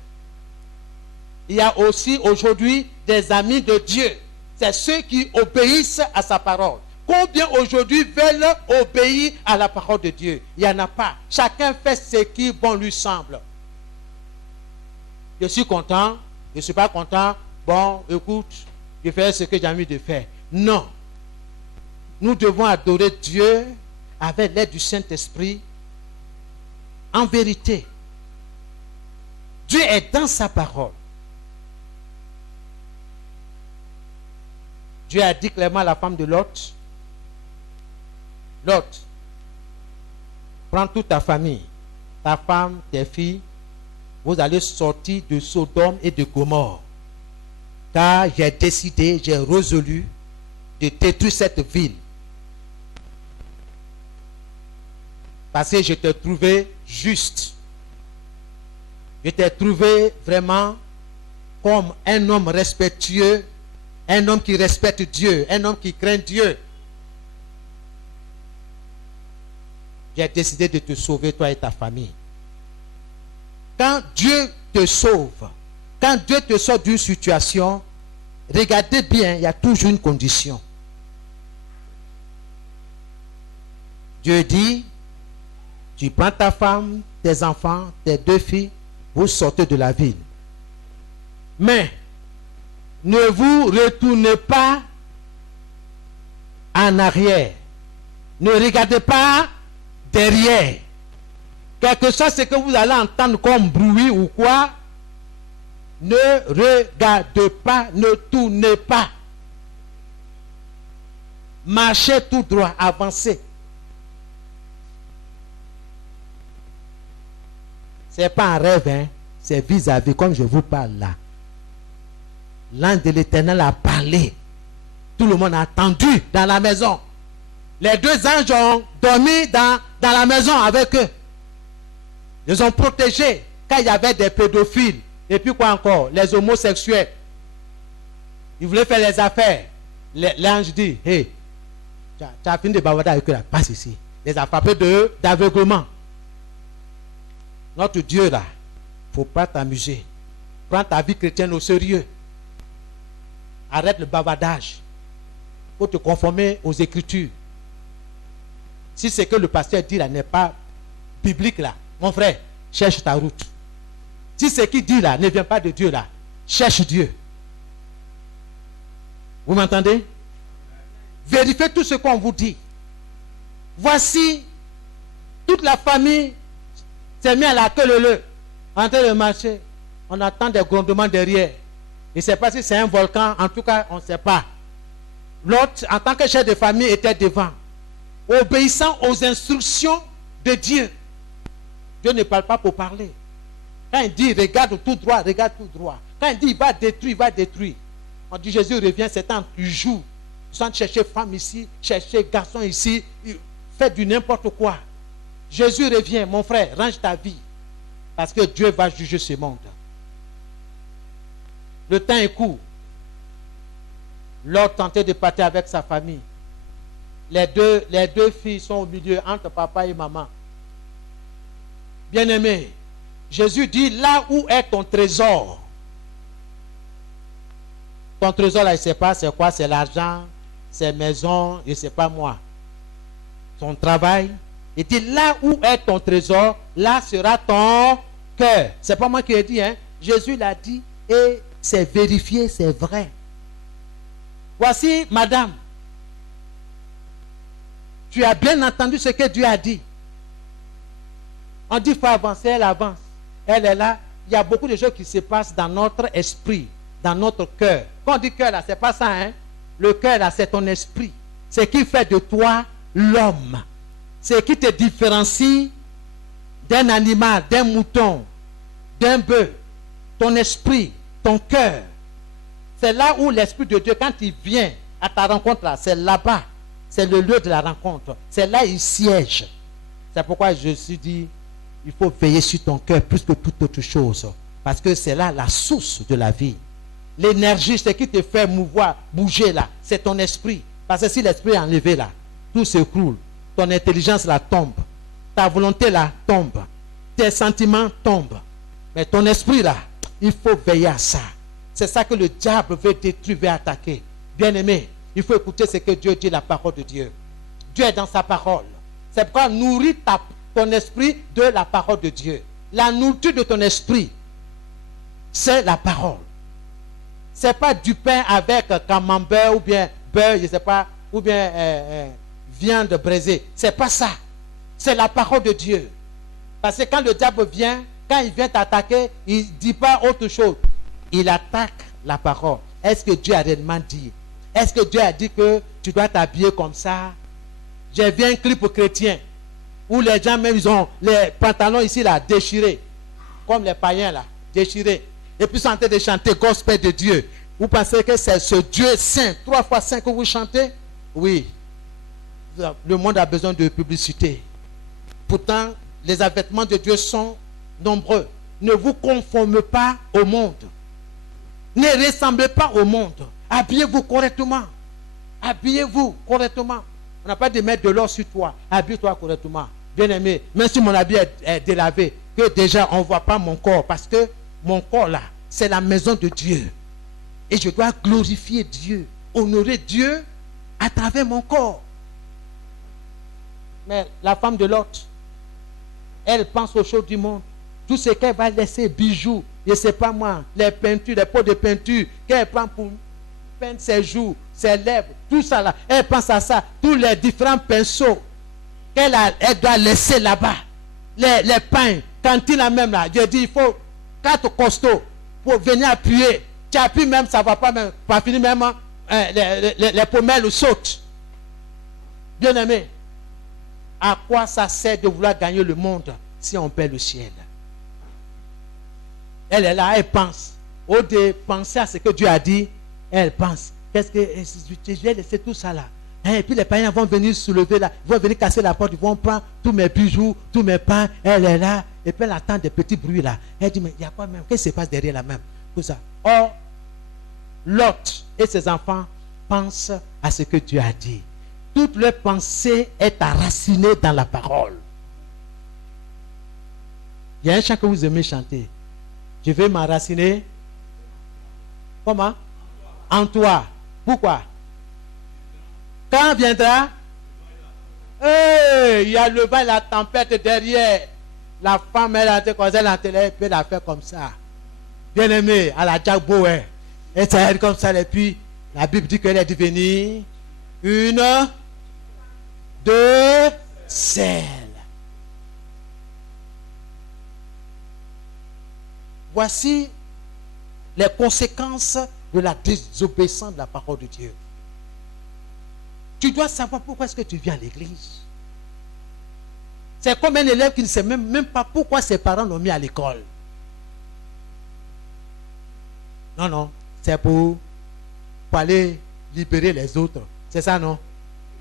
Il y a aussi aujourd'hui des amis de Dieu. C'est ceux qui obéissent à sa parole. Combien aujourd'hui veulent obéir à la parole de Dieu? Il n'y en a pas. Chacun fait ce qui bon lui semble. Je suis content, je ne suis pas content. Bon, écoute, je fais ce que j'ai envie de faire. Non. Nous devons adorer Dieu avec l'aide du Saint-Esprit en vérité. Dieu est dans sa parole. Dieu a dit clairement à la femme de Lot, Lot, prends toute ta famille, ta femme, tes filles, vous allez sortir de Sodome et de Gomorrhe. Car j'ai décidé, j'ai résolu de détruire cette ville. Parce que je t'ai trouvé juste. Je t'ai trouvé vraiment comme un homme respectueux, un homme qui respecte Dieu, un homme qui craint Dieu. J'ai décidé de te sauver, toi et ta famille. Quand Dieu te sauve, quand Dieu te sort d'une situation, regardez bien, il y a toujours une condition. Dieu dit, tu prends ta femme, tes enfants, tes 2 filles, vous sortez de la ville. Mais, ne vous retournez pas en arrière. Ne regardez pas derrière. Quelque chose ce que vous allez entendre comme bruit ou quoi, ne regardez pas, ne tournez pas. Marchez tout droit, avancez. Ce n'est pas un rêve, hein? C'est vis-à-vis, comme je vous parle là. L'ange de l'Éternel a parlé. Tout le monde a entendu dans la maison. Les 2 anges ont dormi dans la maison avec eux. Ils ont protégé. Quand il y avait des pédophiles, Et puis quoi encore? Les homosexuels. Ils voulaient faire les affaires. L'ange dit, hey, tu as fini de bavarder avec eux là, passe ici. Les a frappés d'aveuglement. Notre Dieu là, il ne faut pas t'amuser. Prends ta vie chrétienne au sérieux. Arrête le bavardage. Il faut te conformer aux Écritures. Si ce que le pasteur dit là n'est pas biblique là, mon frère, cherche ta route. Si ce qu'il dit là ne vient pas de Dieu là, cherche Dieu. Vous m'entendez? Vérifiez tout ce qu'on vous dit. Voici, toute la famille s'est mise à la queue leu en train de marcher. On attend des grondements derrière. Je ne sais pas si c'est un volcan, en tout cas, on ne sait pas. L'autre, en tant que chef de famille, était devant, obéissant aux instructions de Dieu. Dieu ne parle pas pour parler. Quand il dit regarde tout droit, regarde tout droit. Quand il dit il va détruire, il va détruire. On dit Jésus revient, c'est temps, il joue. Sans chercher femme ici, chercher garçon ici, il fait du n'importe quoi. Jésus revient, mon frère, range ta vie. Parce que Dieu va juger ce monde. Le temps est court. L'autre tentait de partir avec sa famille. Les deux filles sont au milieu, entre papa et maman. Bien-aimé, Jésus dit, là où est ton trésor? Ton trésor, là, il ne sait pas c'est quoi, c'est l'argent, c'est maison, je ne sais pas moi. Ton travail. Il dit, là où est ton trésor, là sera ton cœur. Ce n'est pas moi qui ai dit, hein. Jésus l'a dit et c'est vérifié, c'est vrai. Voici, madame, tu as bien entendu ce que Dieu a dit. On dit qu'il faut avancer, elle avance. Elle est là. Il y a beaucoup de choses qui se passent dans notre esprit, dans notre cœur. Quand on dit cœur là, c'est pas ça, hein. Le cœur là, c'est ton esprit. C'est ce qui fait de toi l'homme. C'est ce qui te différencie d'un animal, d'un mouton, d'un bœuf. Ton esprit, ton cœur. C'est là où l'Esprit de Dieu, quand il vient à ta rencontre là, c'est là-bas. C'est le lieu de la rencontre. C'est là il siège. C'est pourquoi je me suis dit, il faut veiller sur ton cœur plus que toute autre chose. Parce que c'est là la source de la vie. L'énergie, ce qui te fait mouvoir, bouger là, c'est ton esprit. Parce que si l'esprit est enlevé là, tout s'écroule. Ton intelligence là tombe. Ta volonté là tombe. Tes sentiments tombent. Mais ton esprit là, il faut veiller à ça. C'est ça que le diable veut détruire, veut attaquer. Bien-aimé, il faut écouter ce que Dieu dit, la parole de Dieu. Dieu est dans sa parole. C'est pourquoi nourris ton esprit de la parole de Dieu. La nourriture de ton esprit, c'est la parole. Ce n'est pas du pain avec camembert ou bien beurre, je ne sais pas, ou bien viande braisée. Ce n'est pas ça. C'est la parole de Dieu. Parce que quand le diable vient, quand il vient t'attaquer, il ne dit pas autre chose. Il attaque la parole. Est-ce que Dieu a réellement dit? Est-ce que Dieu a dit que tu dois t'habiller comme ça? J'ai vu un clip chrétien où les gens même ils ont les pantalons ici là déchirés, comme les païens là, déchirés. Et puis ils sont en train de chanter gospel de Dieu. Vous pensez que c'est ce Dieu saint, 3 fois 5 que vous chantez? Oui. Le monde a besoin de publicité. Pourtant, les avêtements de Dieu sont nombreux. Ne vous conformez pas au monde. Ne ressemblez pas au monde. Habillez-vous correctement. Habillez-vous correctement. On n'a pas de mettre de l'or sur toi. Habille-toi correctement. Bien-aimé, même si mon habit est délavé, que déjà on ne voit pas mon corps. Parce que mon corps là, c'est la maison de Dieu. Et je dois glorifier Dieu. Honorer Dieu à travers mon corps. Mais la femme de Lot, elle pense aux choses du monde. Tout ce qu'elle va laisser, bijoux, je ne sais pas moi, les peintures, les pots de peinture, qu'elle prend pour peindre ses joues, ses lèvres, tout ça là, elle pense à ça, tous les différents pinceaux qu'elle doit laisser là-bas, les pains, cantine même là, je dis il faut 4 costauds pour venir appuyer, tu appuies même, ça ne va pas même, pas finir même, les pommelles sautent. Bien aimé, à quoi ça sert de vouloir gagner le monde si on perd le ciel? Elle est là, elle pense. Au lieu de penser à ce que Dieu a dit, elle pense. Qu'est-ce que je vais laisser tout ça là? Et puis les païens vont venir soulever là, ils vont venir casser la porte, ils vont prendre tous mes bijoux, tous mes pains. Elle est là, et puis elle entend des petits bruits là. Elle dit, mais il y a quoi même? Qu'est-ce qui se passe derrière la même? Tout ça. Or, Lot et ses enfants pensent à ce que Dieu a dit. Toute leur pensée est enracinée dans la parole. Il y a un chant que vous aimez chanter. Je vais m'enraciner. Comment? En toi. Pourquoi? Quand viendra? Hey, il y a le vent et la tempête derrière. La femme, elle a été comme ça, elle peut la faire comme ça. Bien aimé, à la Jack Bowen. Elle s'arrête comme ça, et puis la Bible dit qu'elle est devenue une de celles. Voici les conséquences de la désobéissance de la parole de Dieu. Tu dois savoir pourquoi est-ce que tu viens à l'église. C'est comme un élève qui ne sait même pas pourquoi ses parents l'ont mis à l'école. Non, non, c'est pour aller libérer les autres. C'est ça, non?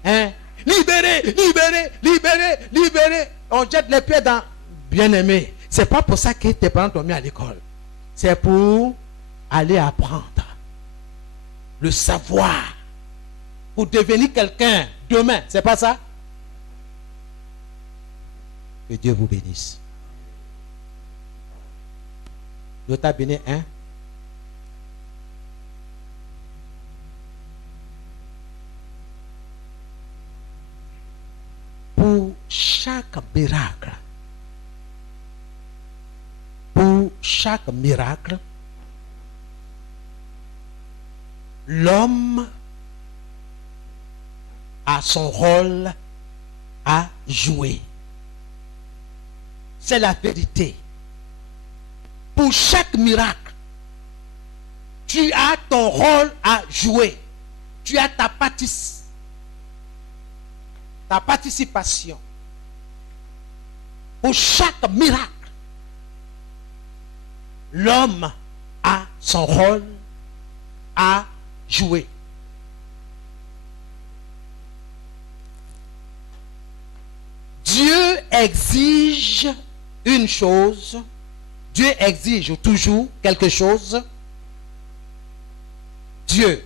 Hein? Libérer, libérer, libérer, libérer. On jette les pieds dans... Bien-aimé, c'est pas pour ça que tes parents t'ont mis à l'école. C'est pour aller apprendre le savoir. Pour devenir quelqu'un demain. C'est pas ça? Que Dieu vous bénisse. Nota bene 1. Pour chaque miracle, l'homme a son rôle à jouer. C'est la vérité. Pour chaque miracle, tu as ton rôle à jouer. Tu as ta participation. Pour chaque miracle, l'homme a son rôle à jouer. Dieu exige une chose. Dieu exige toujours quelque chose. Dieu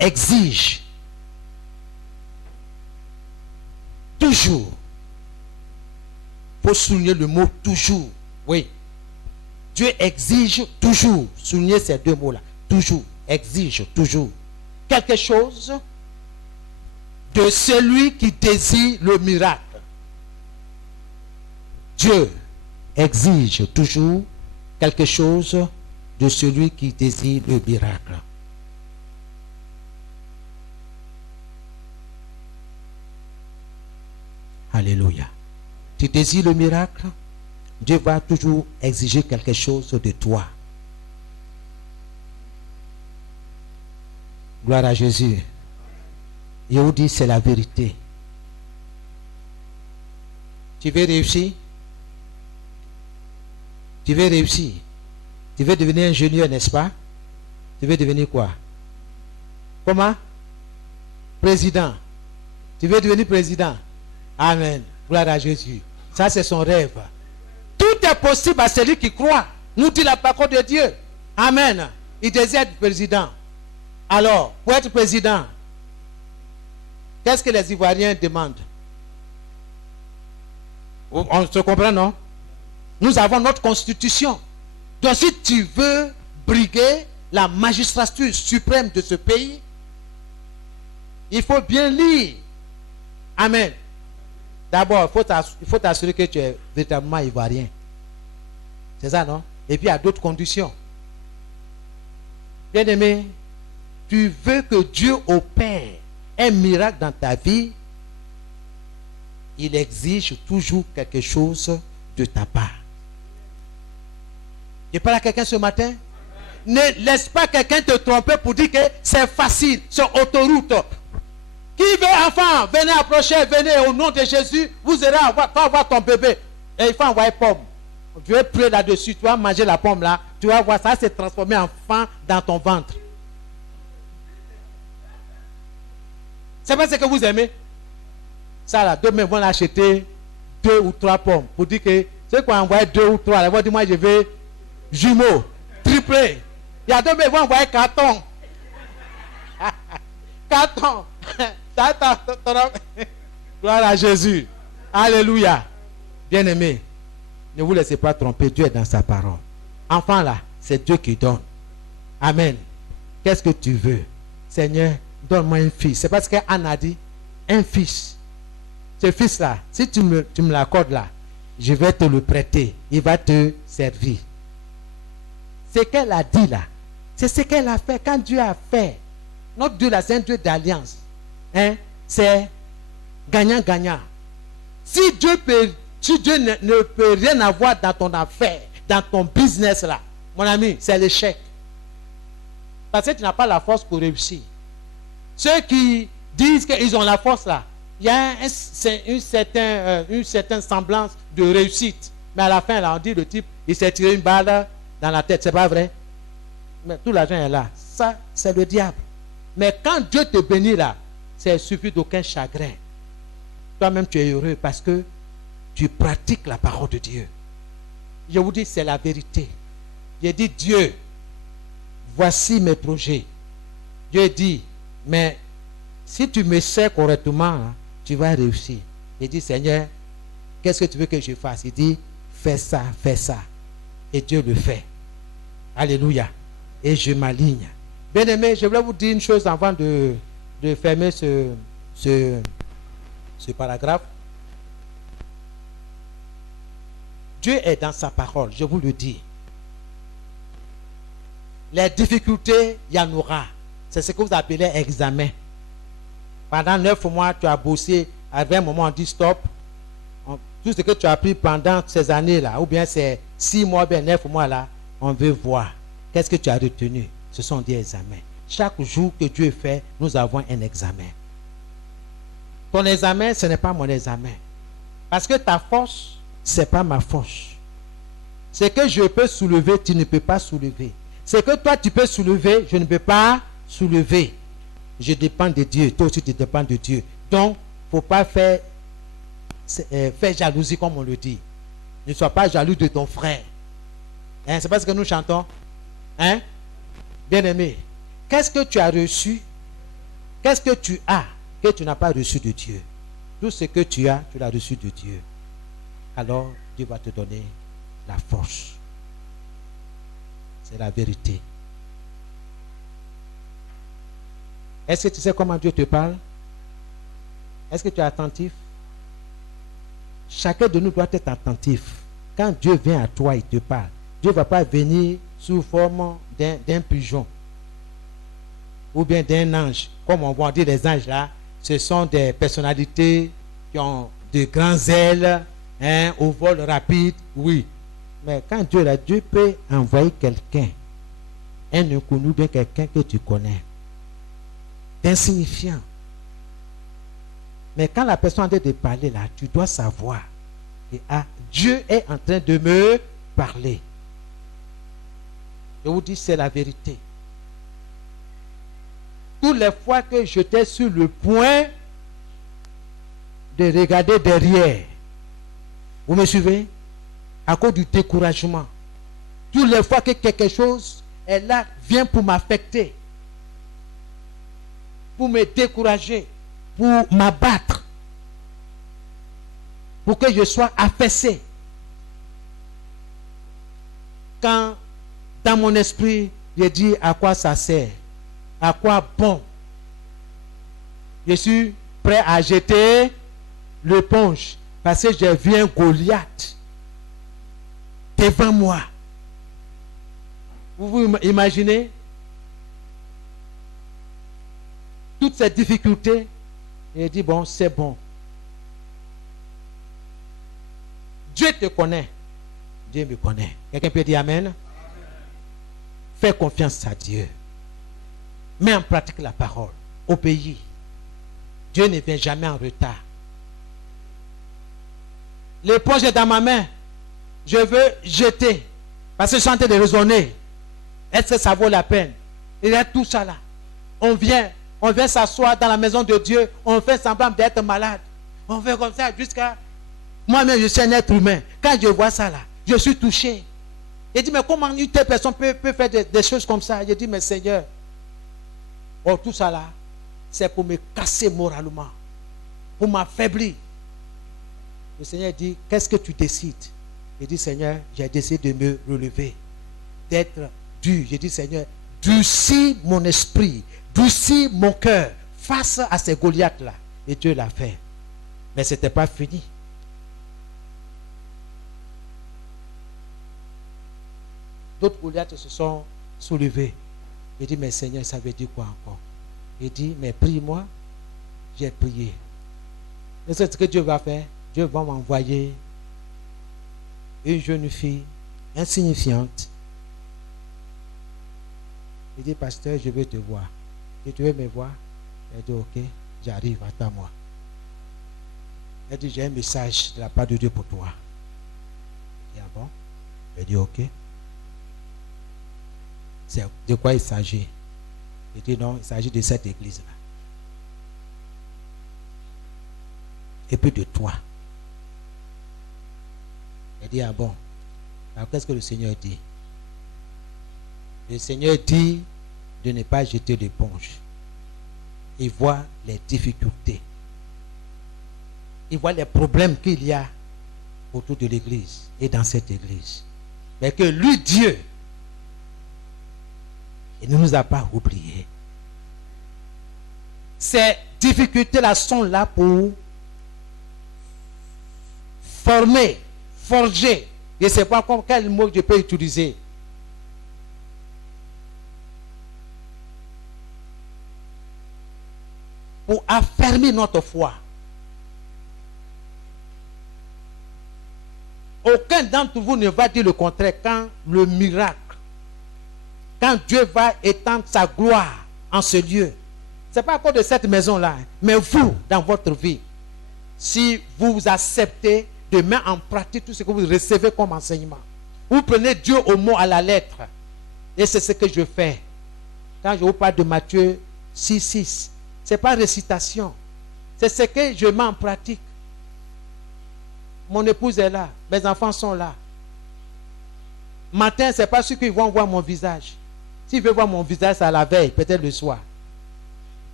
exige toujours. Il faut souligner le mot toujours. Oui. Dieu exige toujours. Soulignez ces deux mots-là. Toujours. Exige toujours. Quelque chose de celui qui désire le miracle. Dieu exige toujours quelque chose de celui qui désire le miracle. Alléluia. Tu désires le miracle, Dieu va toujours exiger quelque chose de toi. Gloire à Jésus. Je vous dis, c'est la vérité. Tu veux réussir? Tu veux réussir? Tu veux devenir ingénieur, n'est-ce pas? Tu veux devenir quoi? Comment? Président. Tu veux devenir président? Amen. Gloire à Jésus. Ça, c'est son rêve. Tout est possible à celui qui croit. Nous dit la parole de Dieu. Amen. Il désire être président. Alors, pour être président, qu'est-ce que les Ivoiriens demandent? On se comprend, non? Nous avons notre constitution. Donc, si tu veux briguer la magistrature suprême de ce pays, il faut bien lire. Amen. D'abord, il faut t'assurer que tu es véritablement ivoirien. C'est ça, non? Et puis, il y a d'autres conditions. Bien-aimé, tu veux que Dieu opère un miracle dans ta vie, il exige toujours quelque chose de ta part. Je parle à quelqu'un ce matin. Ne laisse pas quelqu'un te tromper pour dire que c'est facile, c'est autoroute. Qui veut enfant, venez approcher, venez au nom de Jésus, vous allez avoir ton bébé. Et il faut envoyer pomme. Tu veux prier là-dessus, tu vas manger la pomme là, tu vas voir ça se transformer en enfant dans ton ventre. C'est pas ce que vous aimez. Ça là, demain vont acheter 2 ou 3 pommes pour dire que Ceux qui ont envoyé 2 ou 3, ils vont dire, moi je veux jumeaux, triplés. Il y a 2, mais ils vont envoyer carton. Carton. Gloire à Jésus. Alléluia. Bien-aimés, ne vous laissez pas tromper. Dieu est dans sa parole. Enfant là, c'est Dieu qui donne. Amen. Qu'est-ce que tu veux? Seigneur, donne-moi un fils. C'est parce qu'Anne a dit, un fils. Ce fils-là, si tu me l'accordes là, je vais te le prêter. Il va te servir. Ce qu'elle a dit là, c'est ce qu'elle a fait. Quand Dieu a fait, notre Dieu là, c'est un Dieu d'alliance. Hein? C'est gagnant-gagnant. Si Dieu ne peut rien avoir dans ton affaire, dans ton business là, mon ami, c'est l'échec. Parce que tu n'as pas la force pour réussir. Ceux qui disent qu'ils ont la force là, il y a une certaine semblance de réussite. Mais à la fin là, on dit le type, il s'est tiré une balle dans la tête. C'est pas vrai? Mais tout l'argent est là. Ça, c'est le diable. Mais quand Dieu te bénit là, c'est suffit d'aucun chagrin. Toi-même, tu es heureux parce que tu pratiques la parole de Dieu. Je vous dis, c'est la vérité. J'ai dit, Dieu, voici mes projets. Dieu dit, mais si tu me sais correctement, hein, tu vas réussir. Il dit, Seigneur, qu'est-ce que tu veux que je fasse? Il dit, fais ça, fais ça. Et Dieu le fait. Alléluia. Et je m'aligne. Bien-aimés, je voulais vous dire une chose avant de fermer ce paragraphe. Dieu est dans sa parole, je vous le dis. Les difficultés, il y en aura. C'est ce que vous appelez examen. Pendant 9 mois, tu as bossé. Avec un moment, on dit stop. Tout ce que tu as appris pendant ces années-là, ou bien ces 6 mois, bien 9 mois-là, on veut voir. Qu'est-ce que tu as retenu? Ce sont des examens. Chaque jour que Dieu fait, nous avons un examen. Ton examen, ce n'est pas mon examen. Parce que ta force, ce n'est pas ma force. Ce que je peux soulever, tu ne peux pas soulever. Ce que toi, tu peux soulever, je ne peux pas soulever. Je dépends de Dieu. Toi aussi, tu dépends de Dieu. Donc, il ne faut pas faire jalousie, comme on le dit. Ne sois pas jaloux de ton frère. Hein, c'est pas ce que nous chantons. Hein? Bien-aimé, qu'est-ce que tu as reçu? Qu'est-ce que tu as que tu n'as pas reçu de Dieu? Tout ce que tu as, tu l'as reçu de Dieu. Alors, Dieu va te donner la force. C'est la vérité. Est-ce que tu sais comment Dieu te parle? Est-ce que tu es attentif? Chacun de nous doit être attentif. Quand Dieu vient à toi, il te parle. Dieu ne va pas venir sous forme d'un pigeon ou bien d'un ange. Comme on voit dire les anges là, ce sont des personnalités qui ont de grands ailes, hein, au vol rapide, oui. Mais quand Dieu là, Dieu peut envoyer quelqu'un, un inconnu, bien quelqu'un que tu connais, d'insignifiant. Mais quand la personne est en train de parler là, tu dois savoir que Dieu est en train de me parler. Je vous dis, c'est la vérité. Toutes les fois que j'étais sur le point de regarder derrière, vous me suivez? À cause du découragement. Toutes les fois que quelque chose est là, vient pour m'affecter, pour me décourager, pour m'abattre, pour que je sois affaissé. Quand dans mon esprit, je dis à quoi ça sert, à quoi bon, je suis prêt à jeter l'éponge parce que j'ai vu un Goliath devant moi. Vous vous imaginez toutes ces difficultés? Et il dit, bon, c'est bon. Dieu te connaît. Dieu me connaît. Quelqu'un peut dire amen? Fais confiance à Dieu. Mets en pratique la parole. Obéis. Dieu ne vient jamais en retard. L'éponge est dans ma main. Je veux jeter. Parce que je suis en train de raisonner. Est-ce que ça vaut la peine? Il y a tout ça là. On vient s'asseoir dans la maison de Dieu. On fait semblant d'être malade. On fait comme ça jusqu'à Moi-même, je suis un être humain. Quand je vois ça là, je suis touché. Il dit, mais comment une telle personne peut faire des choses comme ça? Je dis, mais Seigneur, oh, tout ça là, c'est pour me casser moralement, pour m'affaiblir. Le Seigneur dit, qu'est-ce que tu décides? Je dis, Seigneur, j'ai décidé de me relever, d'être dur. Je dis, Seigneur, durcis mon esprit, durcis mon cœur face à ces Goliaths-là. Et Dieu l'a fait. Mais ce n'était pas fini. D'autres Goliaths se sont soulevés. J'ai dit, mais Seigneur, ça veut dire quoi encore? Il dit, mais prie-moi. J'ai prié. Et c'est ce que Dieu va faire. Dieu va m'envoyer une jeune fille insignifiante. Il dit, pasteur, je veux te voir. Et tu veux me voir? Elle dit, ok, j'arrive, attends-moi. Elle dit, j'ai un message de la part de Dieu pour toi. Il dit, ah bon? Elle dit, ok. C'est de quoi il s'agit? Il dit, non, il s'agit de cette église-là. Et puis de toi. Elle dit, ah bon? Alors qu'est-ce que le Seigneur dit? Le Seigneur dit de ne pas jeter l'éponge. Il voit les difficultés. Il voit les problèmes qu'il y a autour de l'église et dans cette église. Mais que lui, Dieu, il ne nous a pas oubliés. Ces difficultés-là sont là pour former, forger. Je ne sais pas quel mot je peux utiliser. Pour affermir notre foi. Aucun d'entre vous ne va dire le contraire quand le miracle, quand Dieu va étendre sa gloire en ce lieu. Ce n'est pas à cause de cette maison-là, mais vous, dans votre vie, si vous acceptez de mettre en pratique tout ce que vous recevez comme enseignement, vous prenez Dieu au mot à la lettre. Et c'est ce que je fais. Quand je vous parle de Matthieu 6:6, ce n'est pas récitation. C'est ce que je mets en pratique. Mon épouse est là. Mes enfants sont là. Matin, ce n'est pas sûr qu'ils vont voir mon visage. S'ils veulent voir mon visage, c'est à la veille, peut-être le soir.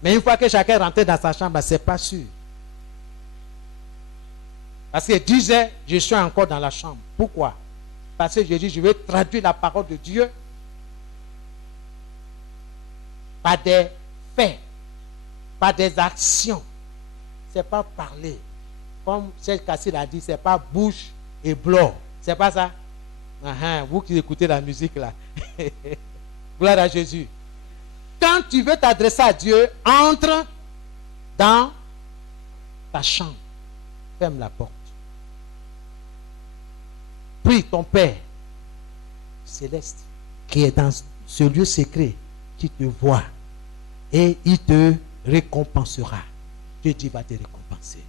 Mais une fois que chacun rentre dans sa chambre, ce n'est pas sûr. Parce que 10 heures, je suis encore dans la chambre. Pourquoi? Parce que je dis, je vais traduire la parole de Dieu par des faits, par des actions. Ce n'est pas parler. Comme Cheikh Kassil a dit, ce n'est pas bouche et blanc. Ce n'est pas ça? Vous qui écoutez la musique là. Gloire à Jésus. Quand tu veux t'adresser à Dieu, entre dans ta chambre. Ferme la porte. Prie ton Père céleste qui est dans ce lieu secret, qui te voit et il te récompensera. Dieu dit, va te récompenser.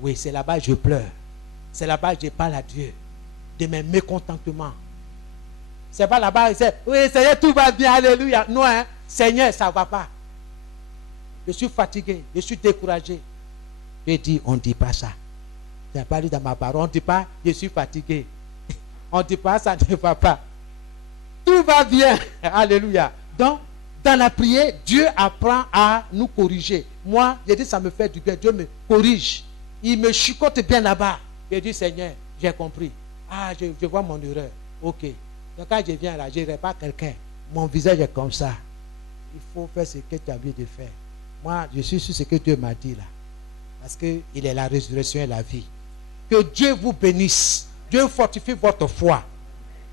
Oui, c'est là-bas que je pleure. C'est là-bas que je parle à Dieu de mes mécontentements. C'est pas là-bas, c'est, oui, Seigneur, tout va bien, alléluia. Non, hein, Seigneur, ça ne va pas. Je suis fatigué, je suis découragé. Je dis, on ne dit pas ça. Je n'ai pas lu dans ma parole, on ne dit pas, je suis fatigué. On ne dit pas, ça ne va pas. Tout va bien, alléluia. Donc, dans la prière, Dieu apprend à nous corriger. Moi, je dis, ça me fait du bien. Dieu me corrige. Il me chicote bien là-bas. Je dis, Seigneur, j'ai compris. Ah, je vois mon erreur. Ok. Donc quand je viens là, je ne pas quelqu'un. Mon visage est comme ça. Il faut faire ce que tu as envie de faire. Moi, je suis sur ce que Dieu m'a dit là. Parce qu'il est la résurrection et la vie. Que Dieu vous bénisse. Dieu fortifie votre foi.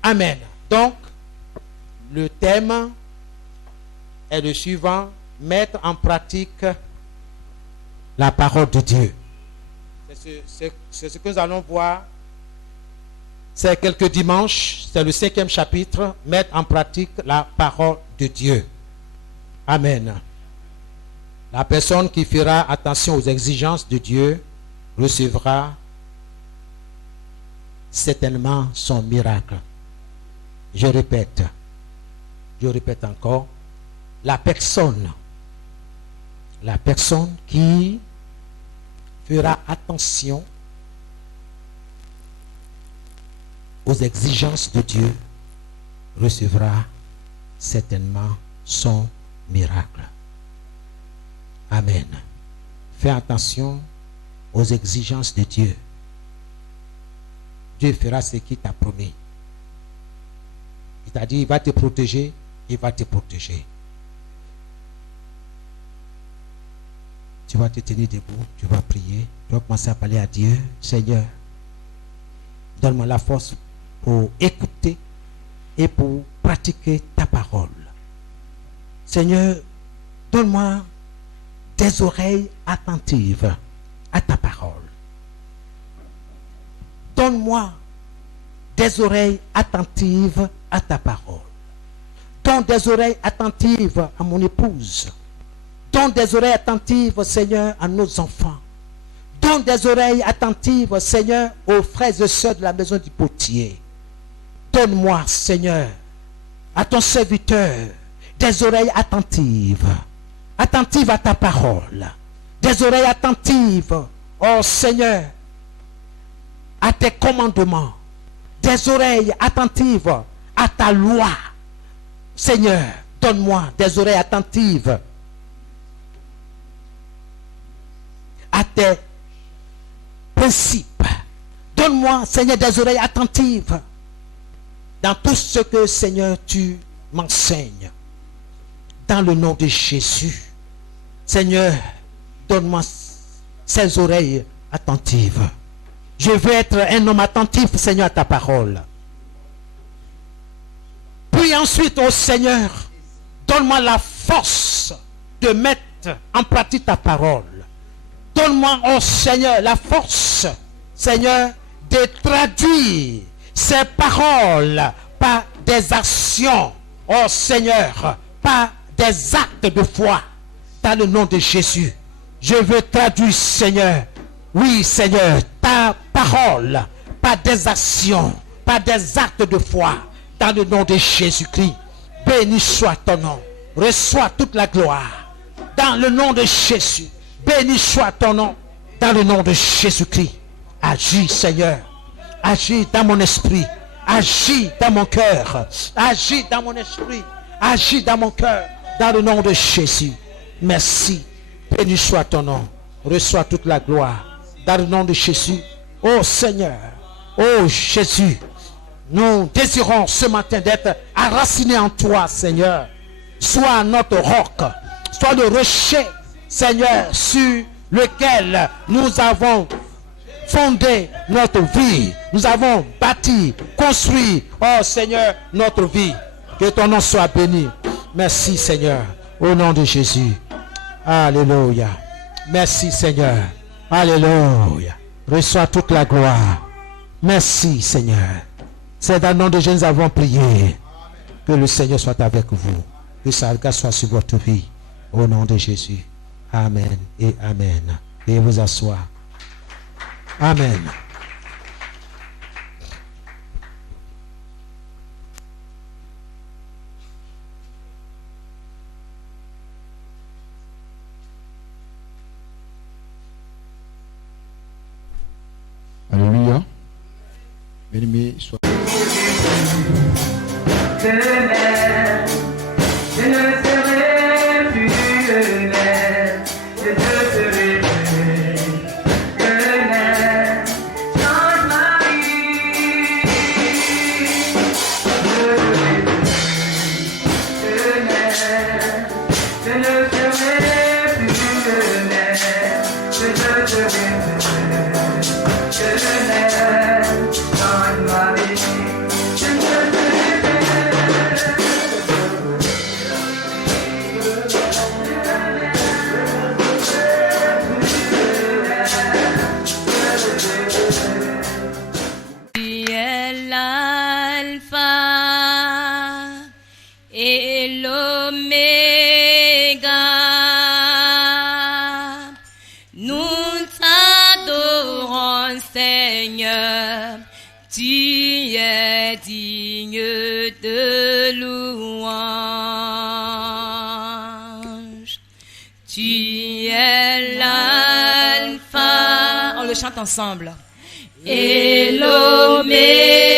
Amen. Donc, le thème est le suivant. Mettre en pratique la parole de Dieu. C'est ce que nous allons voir. C'est quelques dimanches. C'est le 5e chapitre. Mettre en pratique la parole de Dieu. Amen. La personne qui fera attention aux exigences de Dieu recevra certainement son miracle. Je répète encore, la personne qui fera attention aux exigences de Dieu recevra certainement son miracle. Amen. Fais attention aux exigences de Dieu. Dieu fera ce qu'il t'a promis. Il t'a dit, il va te protéger, il va te protéger. Tu vas te tenir debout, tu vas prier, tu vas commencer à parler à Dieu. Seigneur, donne-moi la force pour écouter et pour pratiquer ta parole. Seigneur, donne-moi des oreilles attentives à ta parole. Donne-moi des oreilles attentives à ta parole. Donne des oreilles attentives à mon épouse. Donne des oreilles attentives, Seigneur, à nos enfants. Donne des oreilles attentives, Seigneur, aux frères et sœurs de la maison du potier. Donne-moi, Seigneur, à ton serviteur, des oreilles attentives. Attentives à ta parole. Des oreilles attentives, oh Seigneur, à tes commandements. Des oreilles attentives à ta loi. Seigneur, donne-moi des oreilles attentives à tes principes. Donne-moi, Seigneur, des oreilles attentives dans tout ce que, Seigneur, tu m'enseignes. Dans le nom de Jésus. Seigneur, donne-moi ces oreilles attentives. Je veux être un homme attentif, Seigneur, à ta parole. Puis ensuite, oh Seigneur, donne-moi la force de mettre en pratique ta parole. Donne-moi, oh Seigneur, la force, Seigneur, de traduire ces paroles par des actions, oh Seigneur, par des actes de foi, dans le nom de Jésus. Je veux traduire, Seigneur, oui, Seigneur, ta parole, par des actions, par des actes de foi, dans le nom de Jésus-Christ. Béni soit ton nom. Reçois toute la gloire. Dans le nom de Jésus. Béni soit ton nom. Dans le nom de Jésus-Christ. Agis, Seigneur. Agis dans mon esprit. Agis dans mon cœur. Agis dans mon esprit. Agis dans mon cœur. Dans le nom de Jésus. Merci. Béni soit ton nom. Reçois toute la gloire. Dans le nom de Jésus. Oh Seigneur. Oh Jésus. Nous désirons ce matin d'être enracinés en toi, Seigneur. Sois notre roc. Sois le rocher, Seigneur, sur lequel nous avons fondé notre vie. Nous avons bâti, construit, oh Seigneur, notre vie. Que ton nom soit béni. Merci, Seigneur. Au nom de Jésus. Alléluia. Merci, Seigneur. Alléluia. Reçois toute la gloire. Merci, Seigneur. C'est dans le nom de Jésus que nous avons prié. Que le Seigneur soit avec vous. Que sa grâce soit sur votre vie. Au nom de Jésus. Amen et Amen. Et vous asseoir. Amen. Alléluia. Bien-aimés, soyez. Je ne serai plus le même, je ne serai plus le même, change ma vie. Je ne serai plus le même, je ne serai plus le même, change ma vie. Tu es digne de louange. Tu es l'alpha. On le chante ensemble. Et l'oméga.